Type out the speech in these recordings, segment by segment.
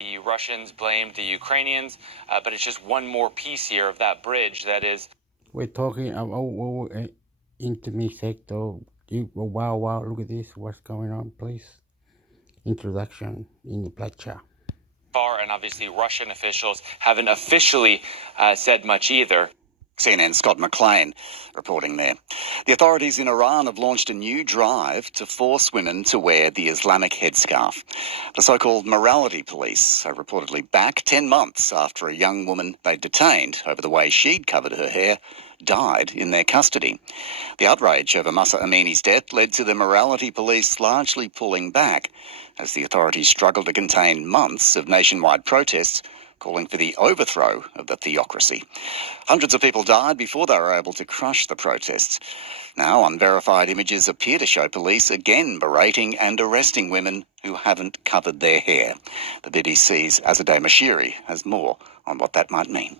The Russians blamed the Ukrainians, but it's just one more piece here of that bridge that is... We're talking about intermix hector. Wow, look at this. What's going on, please? Introduction in the lecture. And obviously Russian officials haven't officially said much either. CNN's Scott McLean reporting there. The authorities in Iran have launched a new drive to force women to wear the Islamic headscarf. The so-called morality police are reportedly back 10 months after a young woman they detained over the way she'd covered her hair died in their custody. The outrage over Mahsa Amini's death led to the morality police largely pulling back as the authorities struggled to contain months of nationwide protests calling for the overthrow of the theocracy. Hundreds of people died before they were able to crush the protests. Now, unverified images appear to show police again berating and arresting women who haven't covered their hair. The BBC's Azadeh Mashiri has more on what that might mean.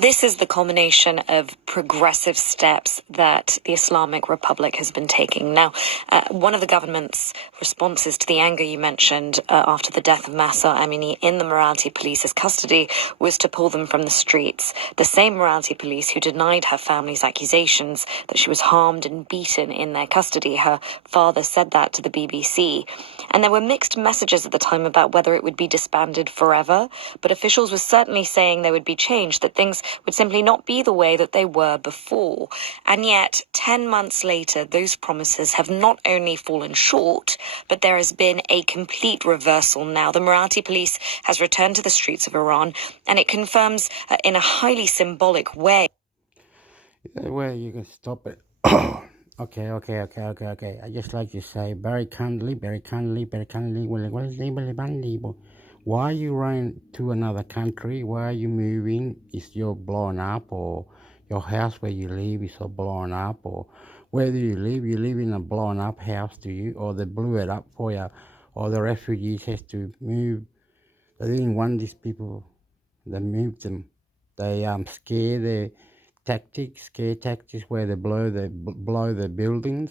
This is the culmination of progressive steps that the Islamic Republic has been taking. Now, one of the government's responses to the anger you mentioned after the death of Mahsa Amini in the morality police's custody was to pull them from the streets. The same morality police who denied her family's accusations that she was harmed and beaten in their custody. Her father said that to the BBC. And there were mixed messages at the time about whether it would be disbanded forever, but officials were certainly saying there would be change, that things would simply not be the way that they were before. And yet, 10 months later, those promises have not only fallen short, but there has been a complete reversal now. The morality police has returned to the streets of Iran, and it confirms in a highly symbolic way. Well, you can stop it. Okay. I just like to say very kindly, why are you running to another country? Why are you moving? Is your blown up, or your house where you live is all blown up, or where do you live? You live in a blown up house, do you? Or they blew it up for you, or the refugees has to move. They didn't want these people. They moved them. They scare tactics where they blow the buildings.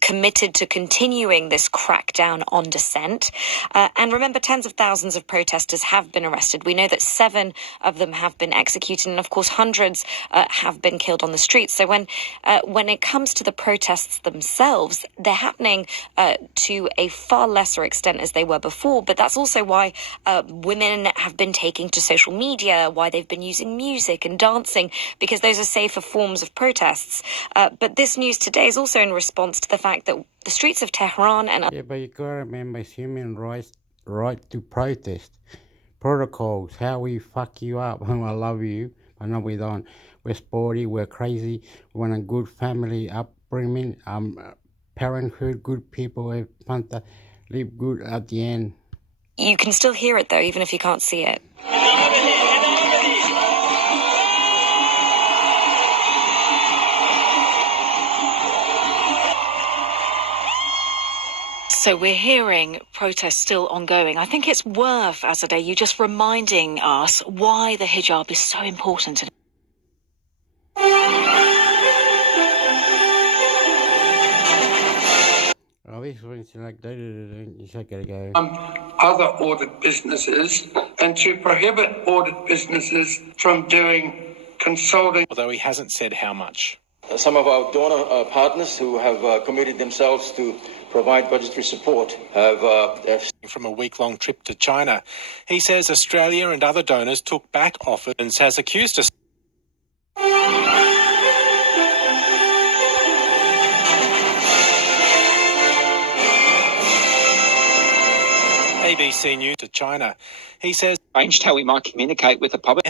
Committed to continuing this crackdown on dissent. And remember, tens of thousands of protesters have been arrested. We know that 7 of them have been executed, and of course hundreds have been killed on the streets. So when it comes to the protests themselves, they're happening to a far lesser extent as they were before. But that's also why women have been taking to social media, why they've been using music and dancing, because those are safer forms of protests. But this news today is also in response to the fact that the streets of Tehran and... Yeah, but you gotta remember, it's human rights, right to protest. Protocols, how we fuck you up. I love you, but no, we don't. We're sporty, we're crazy, we want a good family upbringing, parenthood, good people, we want to live good at the end. You can still hear it, though, even if you can't see it. So we're hearing protests still ongoing. I think it's worth, Azadeh, you just reminding us why the hijab is so important. Oh, this one's like, you just gotta go. Other audit businesses, and to prohibit audit businesses from doing consulting. Although he hasn't said how much. Some of our donor partners who have committed themselves to provide budgetary support have... From a week-long trip to China. He says Australia and other donors took back offers and has accused us. ABC News to China. He says... Arranged how we might communicate with the public.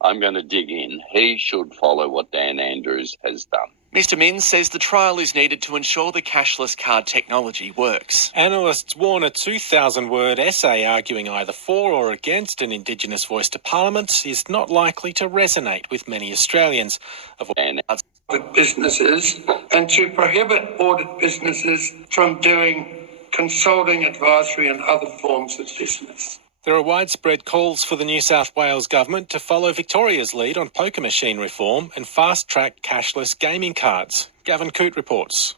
I'm going to dig in. He should follow what Dan Andrews has done. Mr Min says the trial is needed to ensure the cashless card technology works. Analysts warn a 2,000-word essay arguing either for or against an Indigenous voice to Parliament is not likely to resonate with many Australians. Audit businesses, and to prohibit audit businesses from doing consulting, advisory and other forms of business. There are widespread calls for the New South Wales government to follow Victoria's lead on poker machine reform and fast-track cashless gaming cards. Gavin Coote reports.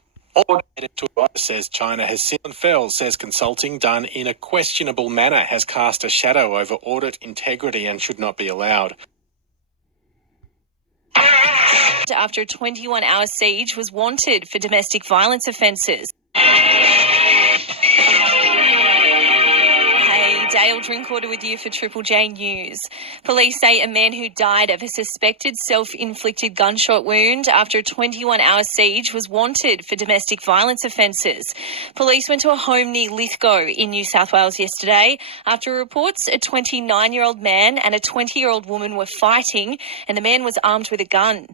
Says China has since Fells says consulting done in a questionable manner has cast a shadow over audit integrity and should not be allowed. After a 21-hour siege was wanted for domestic violence offences. Dale Drinkwater with you for Triple J News. Police say a man who died of a suspected self-inflicted gunshot wound after a 21-hour siege was wanted for domestic violence offences. Police went to a home near Lithgow in New South Wales yesterday after reports a 29-year-old man and a 20-year-old woman were fighting and the man was armed with a gun.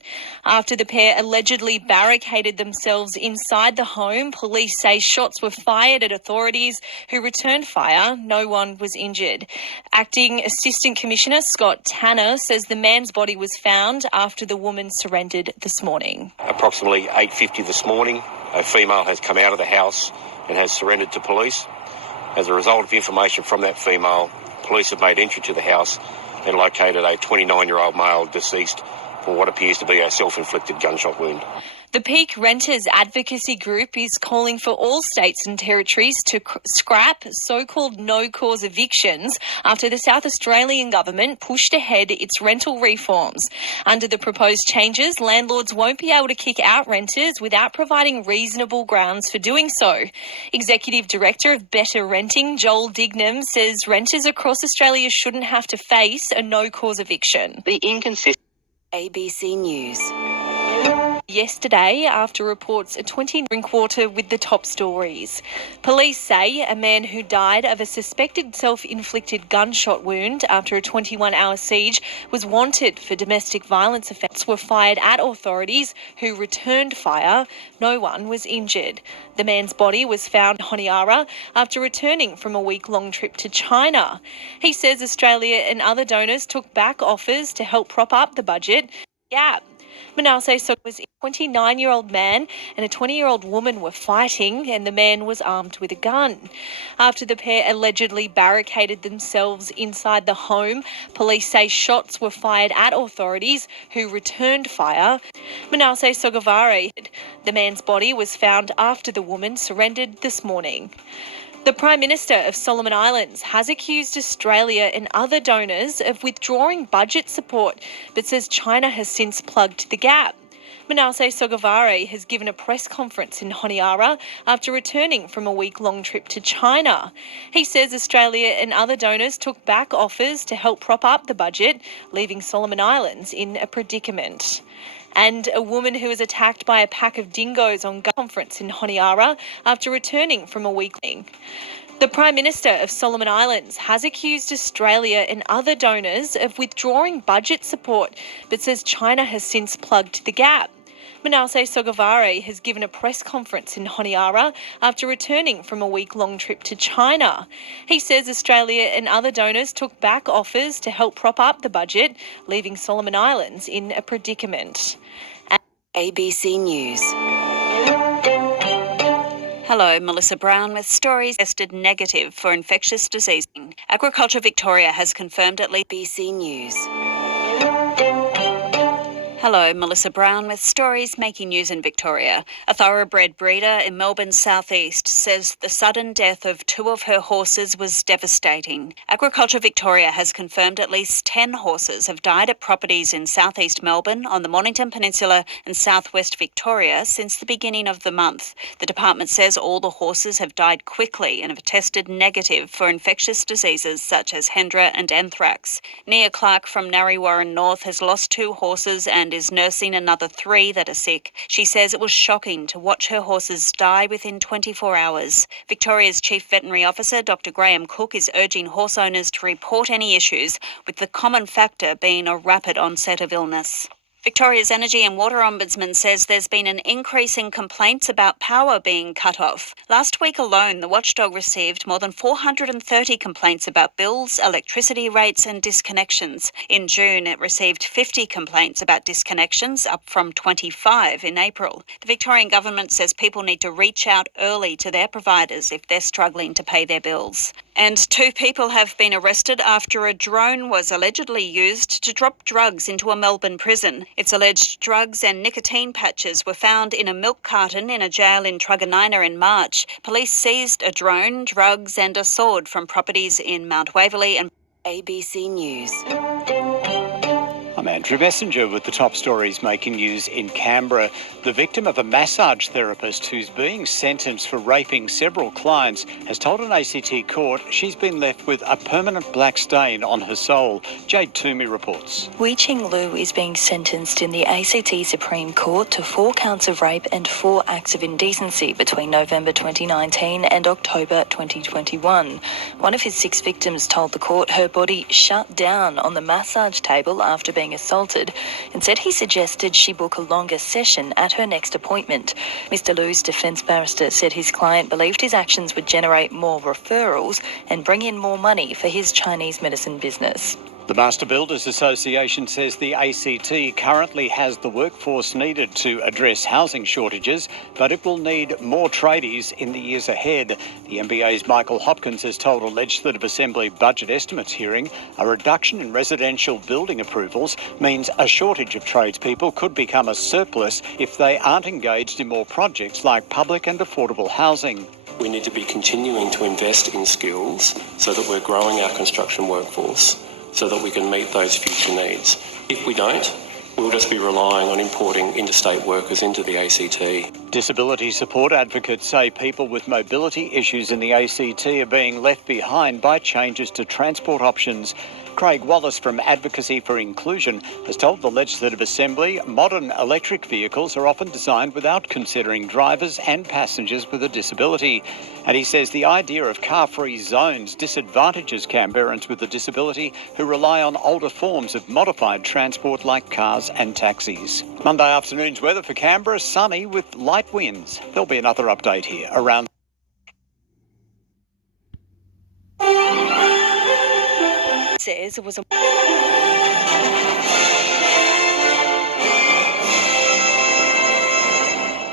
After the pair allegedly barricaded themselves inside the home, police say shots were fired at authorities who returned fire. No one was injured. Acting Assistant Commissioner Scott Tanner says the man's body was found after the woman surrendered this morning. Approximately 8:50 this morning, a female has come out of the house and has surrendered to police. As a result of information from that female, police have made entry to the house and located a 29-year-old male deceased from what appears to be a self-inflicted gunshot wound. The Peak Renters Advocacy Group is calling for all states and territories to scrap so-called no-cause evictions after the South Australian government pushed ahead its rental reforms. Under the proposed changes, landlords won't be able to kick out renters without providing reasonable grounds for doing so. Executive Director of Better Renting, Joel Dignam, says renters across Australia shouldn't have to face a no-cause eviction. The inconsistent ABC News. Yesterday, after reports a 20 Drinkwater with the top stories. Police say a man who died of a suspected self-inflicted gunshot wound after a 21-hour siege was wanted for domestic violence offences were fired at authorities who returned fire. No one was injured. The man's body was found in Honiara after returning from a week-long trip to China. He says Australia and other donors took back offers to help prop up the budget gap. Manasseh Sok was a 29-year-old man and a 20-year-old woman were fighting and the man was armed with a gun. After the pair allegedly barricaded themselves inside the home, police say shots were fired at authorities who returned fire. Manasseh Sogavare, the man's body was found after the woman surrendered this morning. The Prime Minister of Solomon Islands has accused Australia and other donors of withdrawing budget support, but says China has since plugged the gap. Manasseh Sogavare has given a press conference in Honiara after returning from a week-long trip to China. He says Australia and other donors took back offers to help prop up the budget, leaving Solomon Islands in a predicament. And a woman who was attacked by a pack of dingoes on conference in Honiara after returning from a week. The Prime Minister of Solomon Islands has accused Australia and other donors of withdrawing budget support, but says China has since plugged the gap. Manasseh Sogavare has given a press conference in Honiara after returning from a week-long trip to China. He says Australia and other donors took back offers to help prop up the budget, leaving Solomon Islands in a predicament. ABC News. Hello, Melissa Brown with stories tested negative for infectious disease. Agriculture Victoria has confirmed at least ABC News. Hello, Melissa Brown with stories making news in Victoria. A thoroughbred breeder in Melbourne's southeast says the sudden death of 2 of her horses was devastating. Agriculture Victoria has confirmed at least 10 horses have died at properties in southeast Melbourne, on the Mornington Peninsula and southwest Victoria since the beginning of the month. The department says all the horses have died quickly and have tested negative for infectious diseases such as Hendra and anthrax. Nia Clark from Narre Warren North has lost 2 horses and is nursing another 3 that are sick. She says it was shocking to watch her horses die within 24 hours. Victoria's Chief Veterinary Officer, Dr. Graham Cook, is urging horse owners to report any issues, with the common factor being a rapid onset of illness. Victoria's Energy and Water Ombudsman says there's been an increase in complaints about power being cut off. Last week alone, the watchdog received more than 430 complaints about bills, electricity rates and disconnections. In June, it received 50 complaints about disconnections, up from 25 in April. The Victorian Government says people need to reach out early to their providers if they're struggling to pay their bills. And 2 people have been arrested after a drone was allegedly used to drop drugs into a Melbourne prison. It's alleged drugs and nicotine patches were found in a milk carton in a jail in Truganina in March. Police seized a drone, drugs and a sword from properties in Mount Waverley and ABC News. I'm Andrew Messenger with the top stories making news in Canberra. The victim of a massage therapist who's being sentenced for raping several clients has told an ACT court she's been left with a permanent black stain on her soul. Jade Toomey reports. Wei Ching Lu is being sentenced in the ACT Supreme Court to 4 counts of rape and 4 acts of indecency between November 2019 and October 2021. One of his 6 victims told the court her body shut down on the massage table after being assaulted and said he suggested she book a longer session at her next appointment. Mr. Lu's defence barrister said his client believed his actions would generate more referrals and bring in more money for his Chinese medicine business. The Master Builders Association says the ACT currently has the workforce needed to address housing shortages, but it will need more tradies in the years ahead. The MBA's Michael Hopkins has told a Legislative Assembly budget estimates hearing a reduction in residential building approvals means a shortage of tradespeople could become a surplus if they aren't engaged in more projects like public and affordable housing. We need to be continuing to invest in skills so that we're growing our construction workforce, so that we can meet those future needs. If we don't, we'll just be relying on importing interstate workers into the ACT. Disability support advocates say people with mobility issues in the ACT are being left behind by changes to transport options. Craig Wallace from Advocacy for Inclusion has told the Legislative Assembly modern electric vehicles are often designed without considering drivers and passengers with a disability. And he says the idea of car-free zones disadvantages Canberrans with a disability who rely on older forms of modified transport like cars and taxis. Monday afternoon's weather for Canberra, sunny with light winds. There'll be another update here around. Says it was a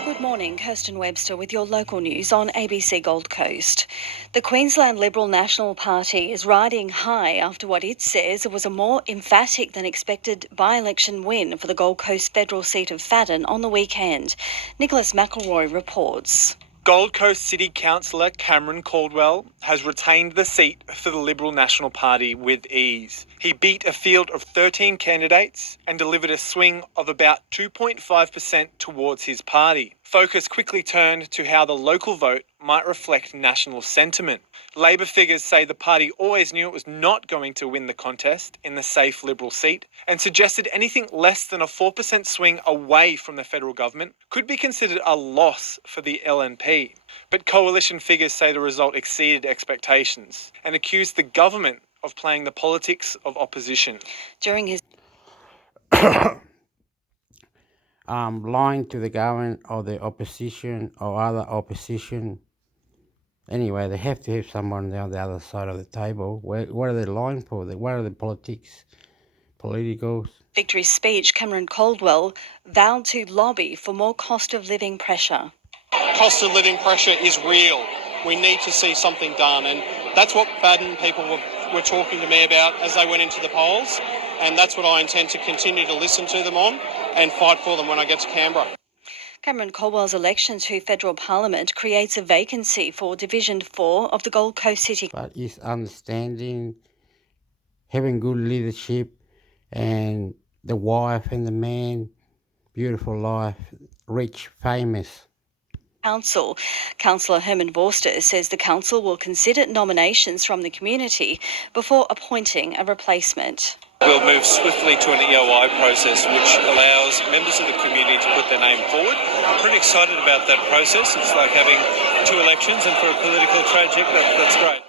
Good morning, Kirsten Webster with your local news on ABC Gold Coast. The Queensland Liberal National Party is riding high after what it says was a more emphatic than expected by-election win for the Gold Coast federal seat of Fadden on the weekend. Nicholas McElroy reports. Gold Coast City Councillor Cameron Caldwell has retained the seat for the Liberal National Party with ease. He beat a field of 13 candidates and delivered a swing of about 2.5% towards his party. Focus quickly turned to how the local vote might reflect national sentiment. Labor figures say the party always knew it was not going to win the contest in the safe Liberal seat and suggested anything less than a 4% swing away from the federal government could be considered a loss for the LNP. But coalition figures say the result exceeded expectations and accused the government of playing the politics of opposition. During his lying to the government or the opposition or other opposition. Anyway, they have to have someone on the other side of the table. What are they lying for? What are the politicals? victory speech, Cameron Caldwell vowed to lobby for more cost of living pressure. Cost of living pressure is real. We need to see something done, and that's what Fadden people were talking to me about as they went into the polls, and that's what I intend to continue to listen to them on and fight for them when I get to Canberra. Cameron Caldwell's election to federal parliament creates a vacancy for Division 4 of the Gold Coast City. But it's understanding, having good leadership, and the wife and the man, beautiful life, rich, famous. Council. Councillor Herman Vorster says the council will consider nominations from the community before appointing a replacement. We'll move swiftly to an EOI process which allows members of the community to put their name forward. I'm pretty excited about that process. It's like having 2 elections, and for a political tragic, that's great.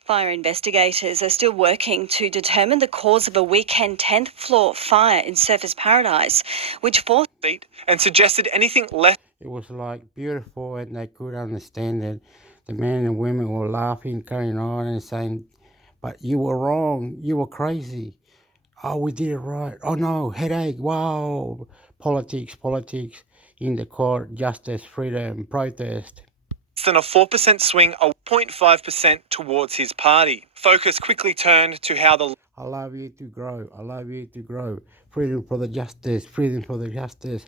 Fire investigators are still working to determine the cause of a weekend 10th floor fire in Surfers Paradise, which forced and suggested anything less. It was like beautiful, and they could understand it. The men and women were laughing, carrying on and saying, but you were wrong, you were crazy. Oh, we did it right. Oh no, headache, wow. Politics in the court, justice, freedom, protest. Than a 4% swing, a 0.5% towards his party. Focus quickly turned to how the... I love you to grow. I love you to grow. freedom for the justice, freedom for the justice.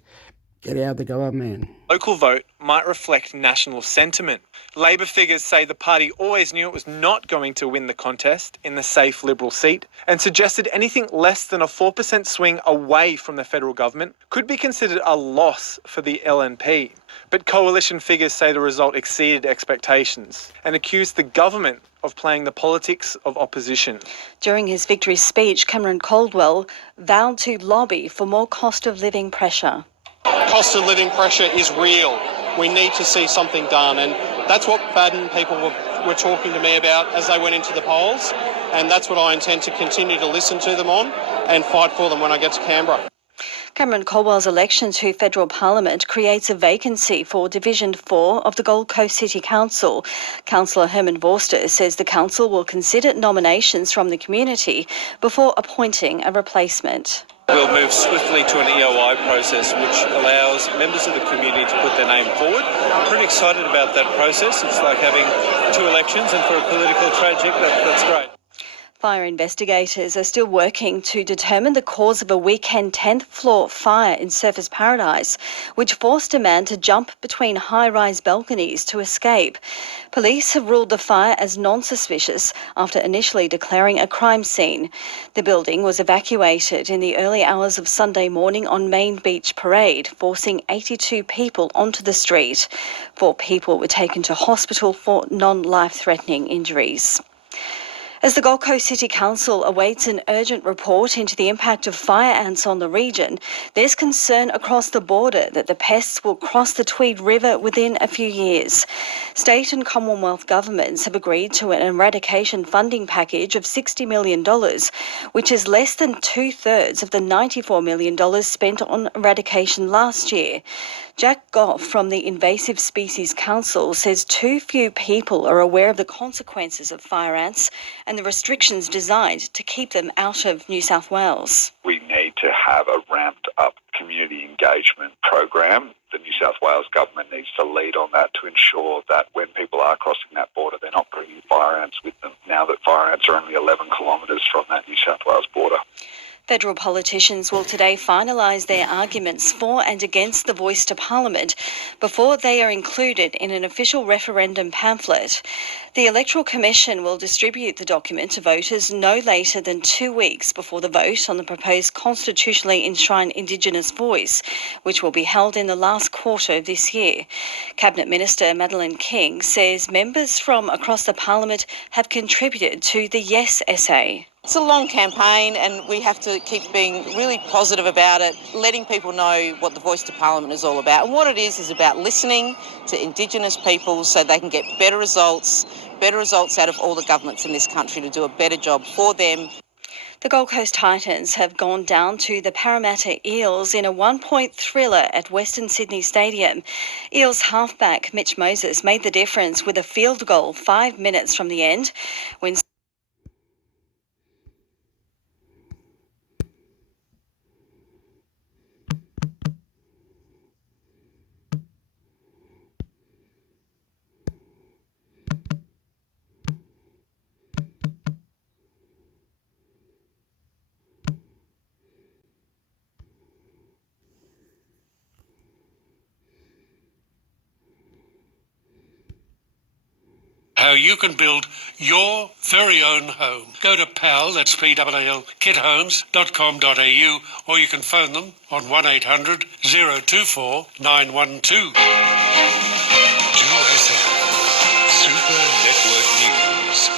Get out the government. Local vote might reflect national sentiment. Labor figures say the party always knew it was not going to win the contest in the safe Liberal seat and suggested anything less than a 4% swing away from the federal government could be considered a loss for the LNP. But coalition figures say the result exceeded expectations and accused the government of playing the politics of opposition. During his victory speech, Cameron Caldwell vowed to lobby for more cost of living pressure. Cost of living pressure is real. We need to see something done, and that's what Baden people were talking to me about as they went into the polls, and that's what I intend to continue to listen to them on and fight for them when I get to Canberra. Cameron Caldwell's election to federal parliament creates a vacancy for Division 4 of the Gold Coast City Council. Councillor Herman Vorster says the council will consider nominations from the community before appointing a replacement. We'll move swiftly to an EOI process which allows members of the community to put their name forward. I'm pretty excited about that process. It's like having 2 elections, and for a political tragedy, that's great. Fire investigators are still working to determine the cause of a weekend 10th floor fire in Surfers Paradise, which forced a man to jump between high-rise balconies to escape. Police have ruled the fire as non-suspicious after initially declaring a crime scene. The building was evacuated in the early hours of Sunday morning on Main Beach Parade, forcing 82 people onto the street. 4 people were taken to hospital for non-life-threatening injuries. As the Gold Coast City Council awaits an urgent report into the impact of fire ants on the region, there's concern across the border that the pests will cross the Tweed River within a few years. State and Commonwealth governments have agreed to an eradication funding package of $60 million, which is less than 2/3 of the $94 million spent on eradication last year. Jack Goff from the Invasive Species Council says too few people are aware of the consequences of fire ants and the restrictions designed to keep them out of New South Wales. We need to have a ramped up community engagement program. The New South Wales government needs to lead on that to ensure that when people are crossing that border, they're not bringing fire ants with them, now that fire ants are only 11 kilometres from that New South Wales border. Federal politicians will today finalise their arguments for and against the voice to Parliament before they are included in an official referendum pamphlet. The Electoral Commission will distribute the document to voters no later than 2 weeks before the vote on the proposed constitutionally enshrined Indigenous voice, which will be held in the last quarter of this year. Cabinet Minister Madeleine King says members from across the Parliament have contributed to the Yes essay. It's a long campaign and we have to keep being really positive about it, letting people know what the Voice to Parliament is all about. And what it is about listening to Indigenous people so they can get better results out of all the governments in this country to do a better job for them. The Gold Coast Titans have gone down to the Parramatta Eels in a 1-point thriller at Western Sydney Stadium. Eels halfback Mitch Moses made the difference with a field goal 5 minutes from the end when how you can build your very own home. Go to PAL, that's P-A-L, kithomes.com.au, or you can phone them on 1800 024 912. 2SM, Super Network News.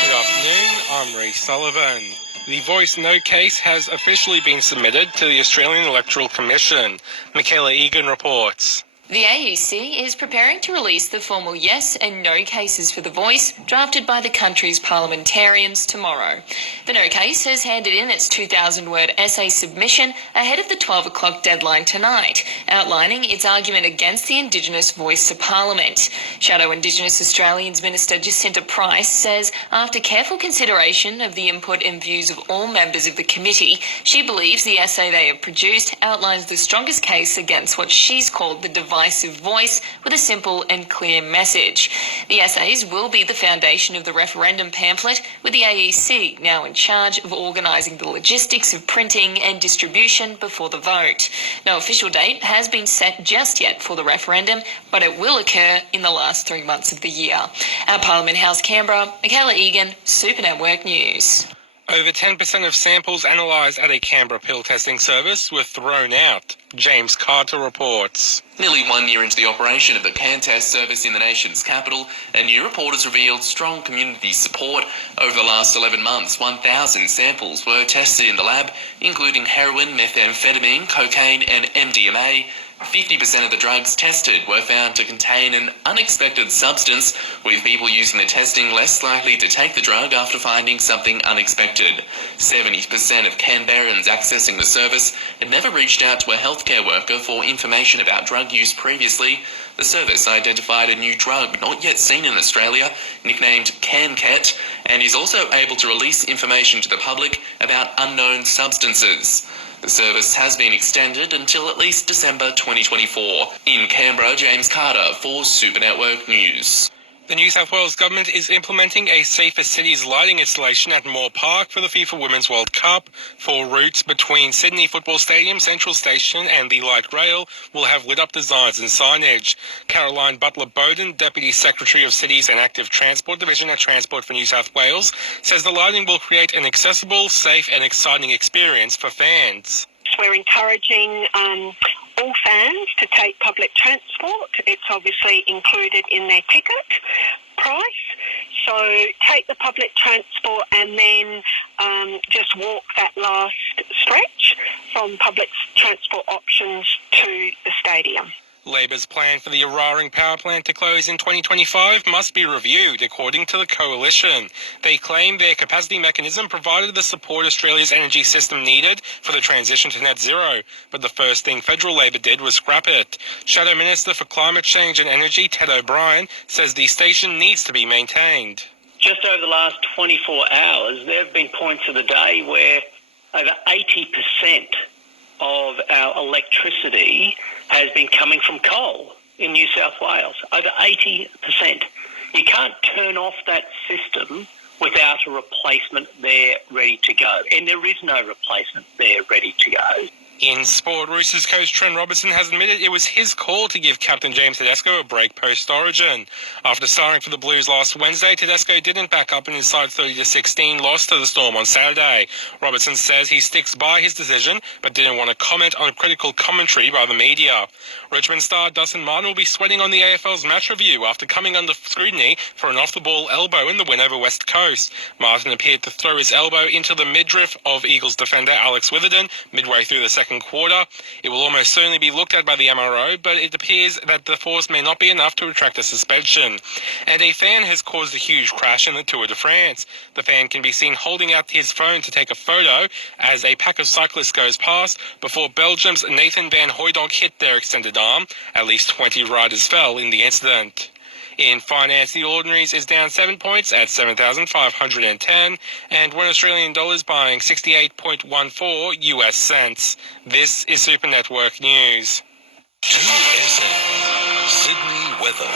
Good afternoon, I'm Reece Sullivan. The Voice No case has officially been submitted to the Australian Electoral Commission. Michaela Egan reports. The AEC is preparing to release the formal yes and no cases for The Voice, drafted by the country's parliamentarians tomorrow. The no case has handed in its 2,000-word essay submission ahead of the 12 o'clock deadline tonight, outlining its argument against the Indigenous voice to Parliament. Shadow Indigenous Australians Minister Jacinta Price says after careful consideration of the input and views of all members of the committee, she believes the essay they have produced outlines the strongest case against what she's called the divide decisive voice with a simple and clear message. The essays will be the foundation of the referendum pamphlet, with the AEC now in charge of organising the logistics of printing and distribution before the vote. No official date has been set just yet for the referendum, but it will occur in the last 3 months of the year. At Parliament House, Canberra, Michaela Egan, Super Network News. Over 10% of samples analysed at a Canberra pill testing service were thrown out. James Carter reports. Nearly 1 year into the operation of the can test service in the nation's capital, a new report has revealed strong community support. Over the last 11 months, 1,000 samples were tested in the lab, including heroin, methamphetamine, cocaine and MDMA. 50% of the drugs tested were found to contain an unexpected substance, with people using the testing less likely to take the drug after finding something unexpected. 70% of Canberrans accessing the service had never reached out to a healthcare worker for information about drug use previously. The service identified a new drug not yet seen in Australia, nicknamed CanKet, and is also able to release information to the public about unknown substances. The service has been extended until at least December 2024. In Canberra, James Carter for Super Network News. The New South Wales Government is implementing a Safer Cities lighting installation at Moore Park for the FIFA Women's World Cup. 4 routes between Sydney Football Stadium, Central Station and the light rail will have lit-up designs and signage. Caroline Butler-Bowden, Deputy Secretary of Cities and Active Transport Division at Transport for New South Wales, says the lighting will create an accessible, safe and exciting experience for fans. We're encouraging all fans to take public transport. It's obviously included in their ticket price. So take the public transport and then just walk that last stretch from public transport options to the stadium. Labor's plan for the Eraring power plant to close in 2025 must be reviewed, according to the coalition. They claim their capacity mechanism provided the support Australia's energy system needed for the transition to net zero, but the first thing federal Labor did was scrap it. Shadow Minister for Climate Change and Energy, Ted O'Brien, says the station needs to be maintained. Just over the last 24 hours, there have been points of the day where over 80% of our electricity has been coming from coal in New South Wales, over 80%. You can't turn off that system without a replacement there ready to go. And there is no replacement there ready to go. In sport, Roosters coach Trent Robertson has admitted it was his call to give captain James Tedesco a break post-Origin. After starring for the Blues last Wednesday, Tedesco didn't back up in his side 30-16 loss to the Storm on Saturday. Robertson says he sticks by his decision, but didn't want to comment on critical commentary by the media. Richmond star Dustin Martin will be sweating on the AFL's match review after coming under scrutiny for an off-the-ball elbow in the win over West Coast. Martin appeared to throw his elbow into the midriff of Eagles defender Alex Witherden midway through the second quarter. It will almost certainly be looked at by the MRO, but it appears that the force may not be enough to retract a suspension. And a fan has caused a huge crash in the Tour de France. The fan can be seen holding out his phone to take a photo as a pack of cyclists goes past before Belgium's Nathan van Hooydonk hit their extended arm. At least 20 riders fell in the incident. In finance, the Ordinaries is down 7 points at 7,510, and $1 buying 68.14 US cents. This is Super Network News. 2SM Sydney weather.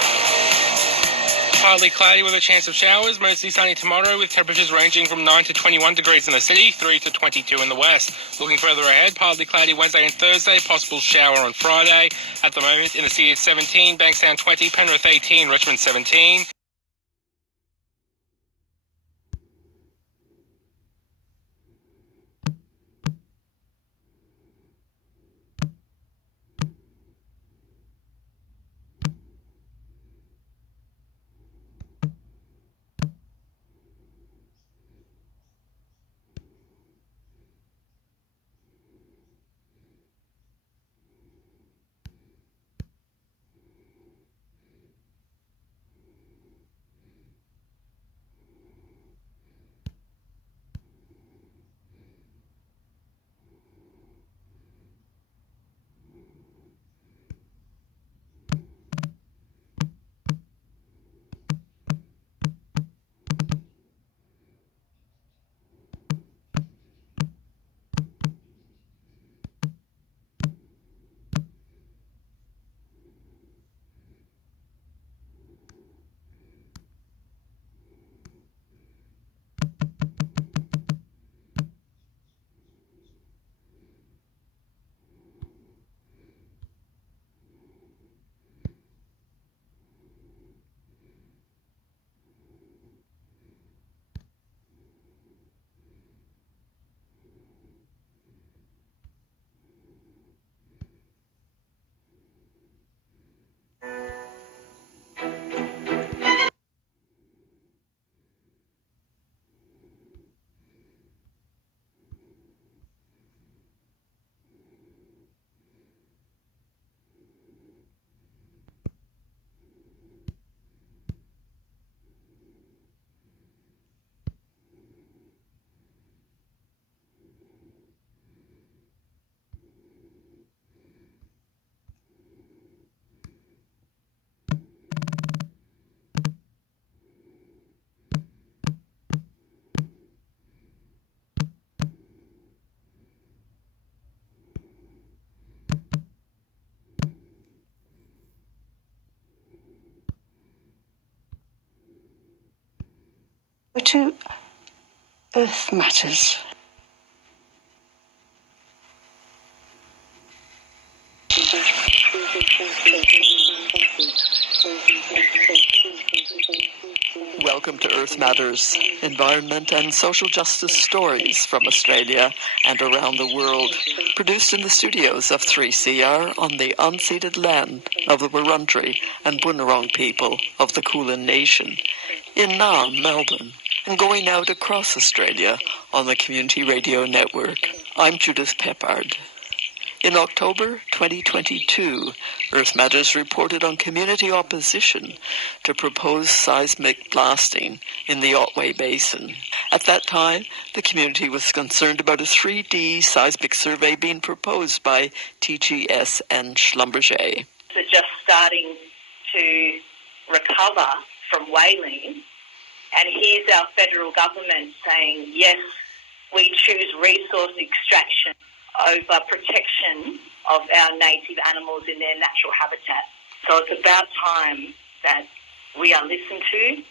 Partly cloudy with a chance of showers, mostly sunny tomorrow with temperatures ranging from 9 to 21 degrees in the city, 3 to 22 in the west. Looking further ahead, partly cloudy Wednesday and Thursday, possible shower on Friday. At the moment, in the city it's 17, Bankstown 20, Penrith 18, Richmond 17. To Earth Matters. Welcome to Earth Matters, environment and social justice stories from Australia and around the world, produced in the studios of 3CR on the unceded land of the Wurundjeri and Bunurong people of the Kulin Nation, in Naarm, Melbourne, and going out across Australia on the Community Radio Network. I'm Judith Peppard. In October 2022, Earth Matters reported on community opposition to proposed seismic blasting in the Otway Basin. At that time, the community was concerned about a 3D seismic survey being proposed by TGS and Schlumberger. They're just starting to recover from whaling, and here's our federal government saying, yes, we choose resource extraction over protection of our native animals in their natural habitat. So it's about time that we are listened to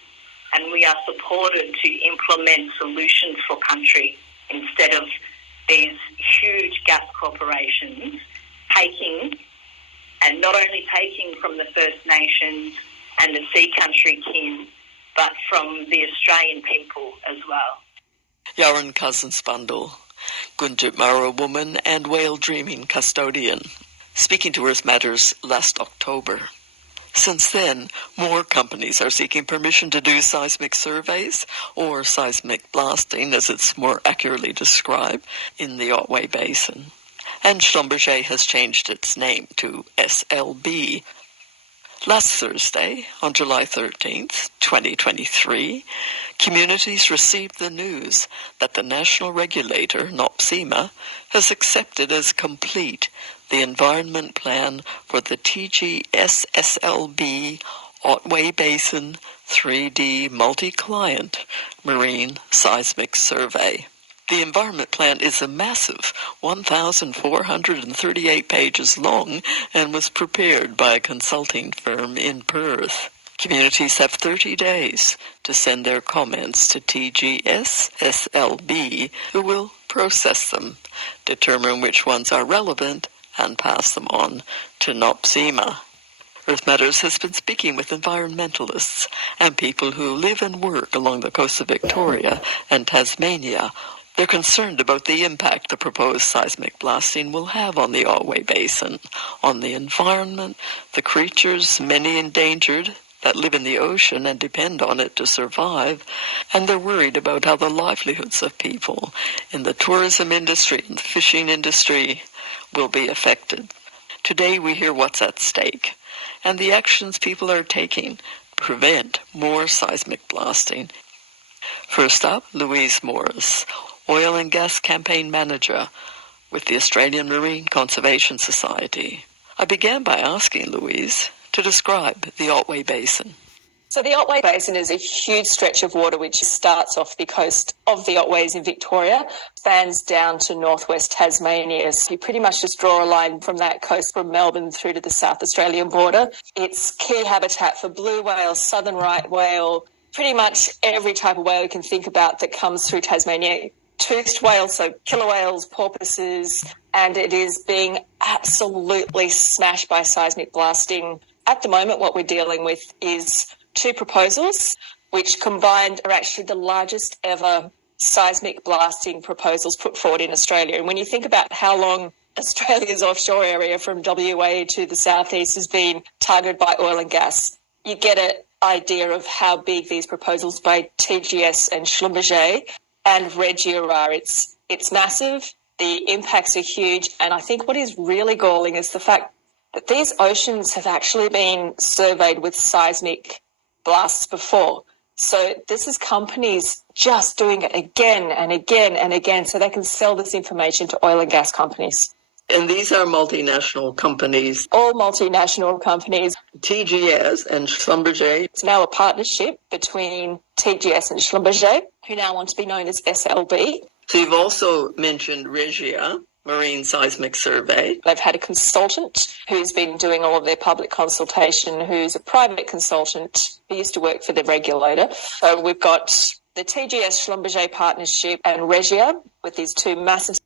and we are supported to implement solutions for country instead of these huge gas corporations taking, and not only taking from the First Nations and the Sea Country kin, but from the Australian people as well. Yaron Cousins-Bundle, Gunjit Mara woman and whale dreaming custodian, speaking to Earth Matters last October. Since then, more companies are seeking permission to do seismic surveys, or seismic blasting as it's more accurately described, in the Otway Basin. And Schlumberger has changed its name to SLB. Last Thursday, on July 13th, 2023, communities received the news that the national regulator, NOPSEMA, has accepted as complete the environment plan for the TGS-SLB Otway Basin 3D multi-client marine seismic survey. The environment plan is a massive 1,438 pages long and was prepared by a consulting firm in Perth. Communities have 30 days to send their comments to TGS-SLB, who will process them, determine which ones are relevant, and pass them on to NOPSEMA. Earth Matters has been speaking with environmentalists and people who live and work along the coast of Victoria and Tasmania. They're concerned about the impact the proposed seismic blasting will have on the Otway Basin, on the environment, the creatures, many endangered, that live in the ocean and depend on it to survive, and they're worried about how the livelihoods of people in the tourism industry and the fishing industry will be affected. Today we hear what's at stake and the actions people are taking to prevent more seismic blasting. First up, Louise Morris, Oil and Gas Campaign Manager with the Australian Marine Conservation Society. I began by asking Louise to describe the Otway Basin. So the Otway Basin is a huge stretch of water which starts off the coast of the Otways in Victoria, spans down to northwest Tasmania. So you pretty much just draw a line from that coast from Melbourne through to the South Australian border. It's key habitat for blue whale, southern right whale, pretty much every type of whale you can think about that comes through Tasmania. Toothed whales, so killer whales, porpoises, and it is being absolutely smashed by seismic blasting. At the moment, what we're dealing with is two proposals, which combined are actually the largest ever seismic blasting proposals put forward in Australia. And when you think about how long Australia's offshore area from WA to the southeast has been targeted by oil and gas, you get an idea of how big these proposals by TGS and Schlumberger and Regia are. It's massive, the impacts are huge, and I think what is really galling is the fact that these oceans have actually been surveyed with seismic blasts before. So this is companies just doing it again and again and again so they can sell this information to oil and gas companies. And these are multinational companies. All multinational companies. TGS and Schlumberger. It's now a partnership between TGS and Schlumberger, who now want to be known as SLB. So you've also mentioned Regia, Marine Seismic Survey. They've had a consultant who's been doing all of their public consultation, who's a private consultant who used to work for the regulator. So we've got The TGS Schlumberger Partnership and Regia, with these two massive...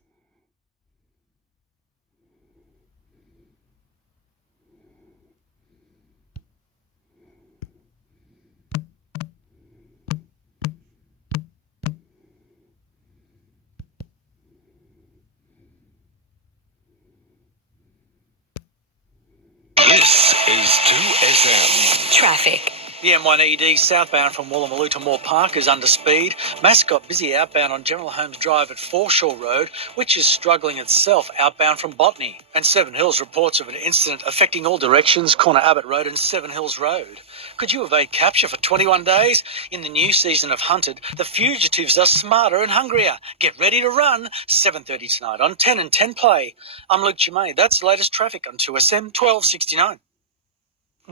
This is 2SM. Traffic. The M1 ED southbound from Woolloomooloo to Moore Park is under speed. Mascot busy outbound on General Holmes Drive at Foreshore Road, which is struggling itself outbound from Botany. And Seven Hills reports of an incident affecting all directions, Corner Abbott Road and Seven Hills Road. Could you evade capture for 21 days? In the new season of Hunted, the fugitives are smarter and hungrier. Get ready to run. 7:30 tonight on 10 and 10 Play. I'm Luke Germain. That's the latest traffic on 2SM 1269.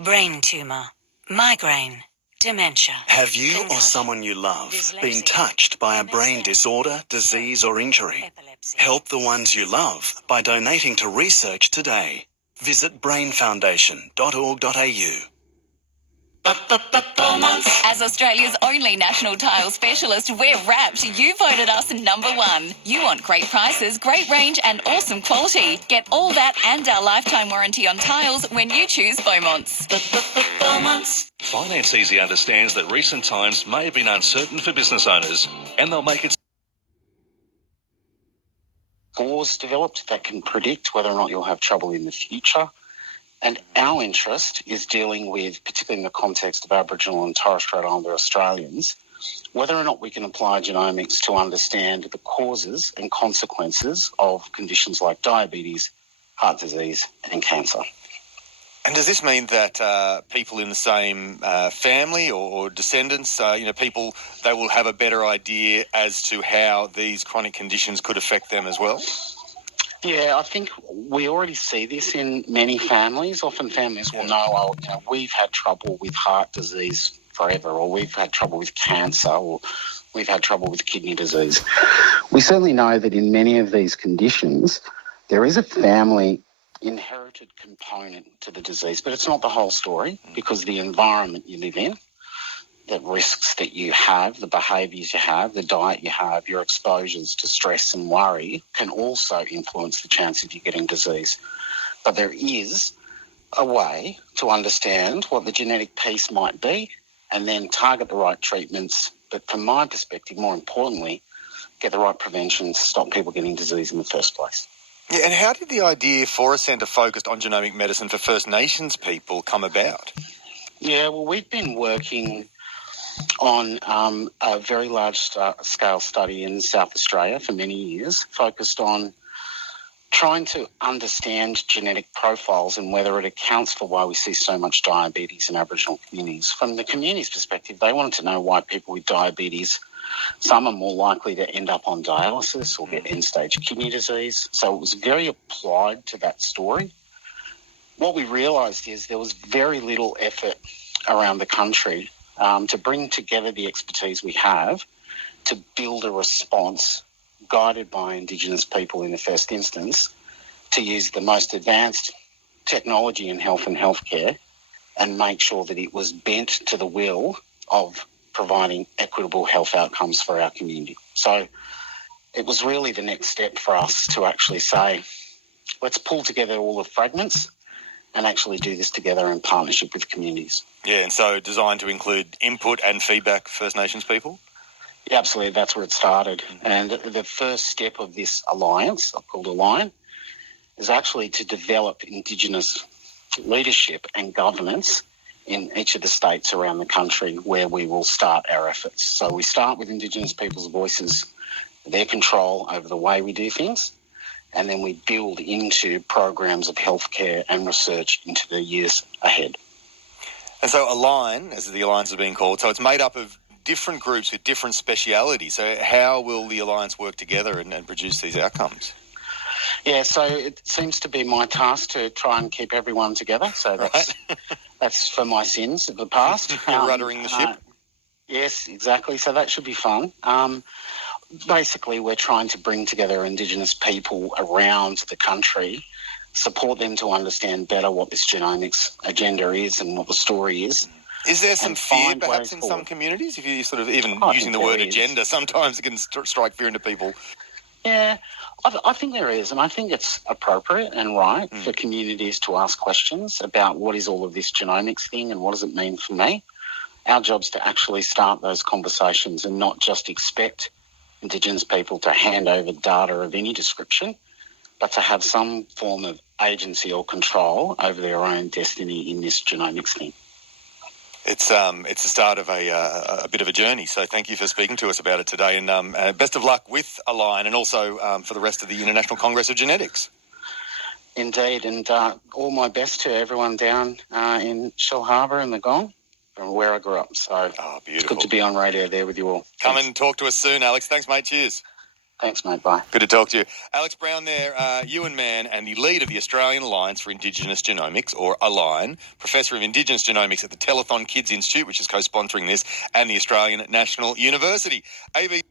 Brain tumour, migraine, dementia. Have you or someone you love been touched by a brain disorder, disease or injury? Help the ones you love by donating to research today. Visit brainfoundation.org.au. As Australia's only national tile specialist, we're wrapped. You voted us number one. You want great prices, great range and awesome quality. Get all that and our lifetime warranty on tiles when you choose Beaumont's. Finance Easy understands that recent times may have been uncertain for business owners, and they'll make it scores developed that can predict whether or not you'll have trouble in the future. And our interest is dealing with, particularly in the context of Aboriginal and Torres Strait Islander Australians, whether or not we can apply genomics to understand the causes and consequences of conditions like diabetes, heart disease and cancer. And does this mean that people in the same family or descendants, people, they will have a better idea as to how these chronic conditions could affect them as well? Yeah, I think we already see this in many families. Often families will know, we've had trouble with heart disease forever, or we've had trouble with cancer, or we've had trouble with kidney disease. We certainly know that in many of these conditions, there is a family inherited component to the disease, but it's not the whole story, because the environment you live in, the risks that you have, the behaviours you have, the diet you have, your exposures to stress and worry can also influence the chance of you getting disease. But there is a way to understand what the genetic piece might be and then target the right treatments. But from my perspective, more importantly, get the right prevention to stop people getting disease in the first place. Yeah, and how did the idea for a centre focused on genomic medicine for First Nations people come about? Yeah, well, we've been working on a very large-scale study in South Australia for many years, focused on trying to understand genetic profiles and whether it accounts for why we see so much diabetes in Aboriginal communities. From the community's perspective, they wanted to know why people with diabetes, some are more likely to end up on dialysis or get end-stage kidney disease. So it was very applied to that story. What we realised is there was very little effort around the country to bring together the expertise we have to build a response guided by Indigenous people in the first instance to use the most advanced technology in health and healthcare and make sure that it was bent to the will of providing equitable health outcomes for our community. So it was really the next step for us to actually say, let's pull together all the fragments and actually do this together in partnership with communities. Yeah, and so designed to include input and feedback for First Nations people? Yeah, absolutely. That's where it started. And the first step of this alliance, called Align, is actually to develop Indigenous leadership and governance in each of the states around the country where we will start our efforts. So we start with Indigenous people's voices, their control over the way we do things, and then we build into programs of healthcare and research into the years ahead. And so Align, as the alliance is being called, so it's made up of different groups with different specialities. So how will the alliance work together and produce these outcomes? Yeah, so it seems to be my task to try and keep everyone together. So that's that's for my sins of the past. You're ruddering the ship? Yes, exactly. So that should be fun. Basically, we're trying to bring together Indigenous people around the country, support them to understand better what this genomics agenda is and what the story is, Is there some and fear, find perhaps, ways in forward. some communities? If you sort of even I using think the there word is. agenda, sometimes it can strike fear into people. Yeah, I think there is, and I think it's appropriate and right for communities to ask questions about what is all of this genomics thing and what does it mean for me. Our job's to actually start those conversations and not just expect Indigenous people to hand over data of any description, but to have some form of agency or control over their own destiny in this genomics thing. It's the start of a bit of a journey, so thank you for speaking to us about it today, and best of luck with Align and also for the rest of the International Congress of Genetics. Indeed, and all my best to everyone down in Shell Harbour and the Gong, from where I grew up. So it's good to be on radio there with you all. Come and talk to us soon, Alex. Thanks, mate. Cheers. Thanks, mate. Bye. Good to talk to you. Alex Brown there, Ewan Mann, and the lead of the Australian Alliance for Indigenous Genomics, or ALIGN, Professor of Indigenous Genomics at the Telethon Kids Institute, which is co-sponsoring this, and the Australian National University. AB.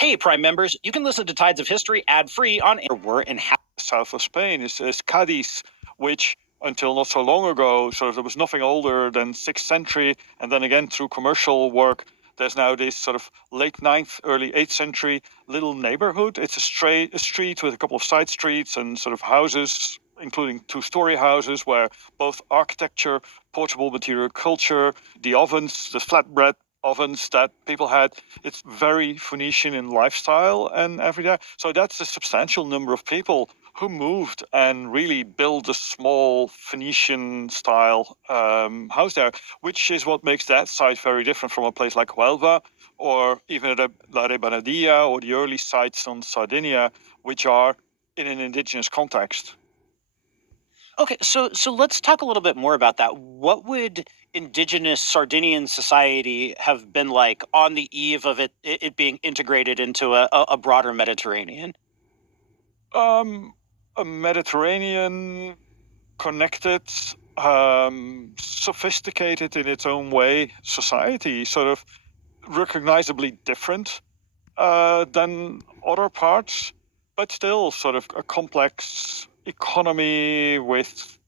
Hey, Prime members, you can listen to Tides of History ad-free on Were in south of Spain is Cadiz, which until not so long ago, sort of there was nothing older than 6th century, and then again through commercial work, there's now this sort of late 9th, early 8th century little neighborhood. It's a street with a couple of side streets and sort of houses, including 2-story houses, where both architecture, portable material culture, the ovens, the flatbread ovens that people had, it's very Phoenician in lifestyle and everyday. So that's a substantial number of people who moved and really built a small Phoenician style house there, which is what makes that site very different from a place like Huelva or even La Rebanadia or the early sites on Sardinia, which are in an indigenous context. Okay, so let's talk a little bit more about that. What would indigenous Sardinian society have been like on the eve of it being integrated into a broader Mediterranean? A Mediterranean, connected, sophisticated in its own way society, sort of recognizably different than other parts, but still sort of a complex economy with,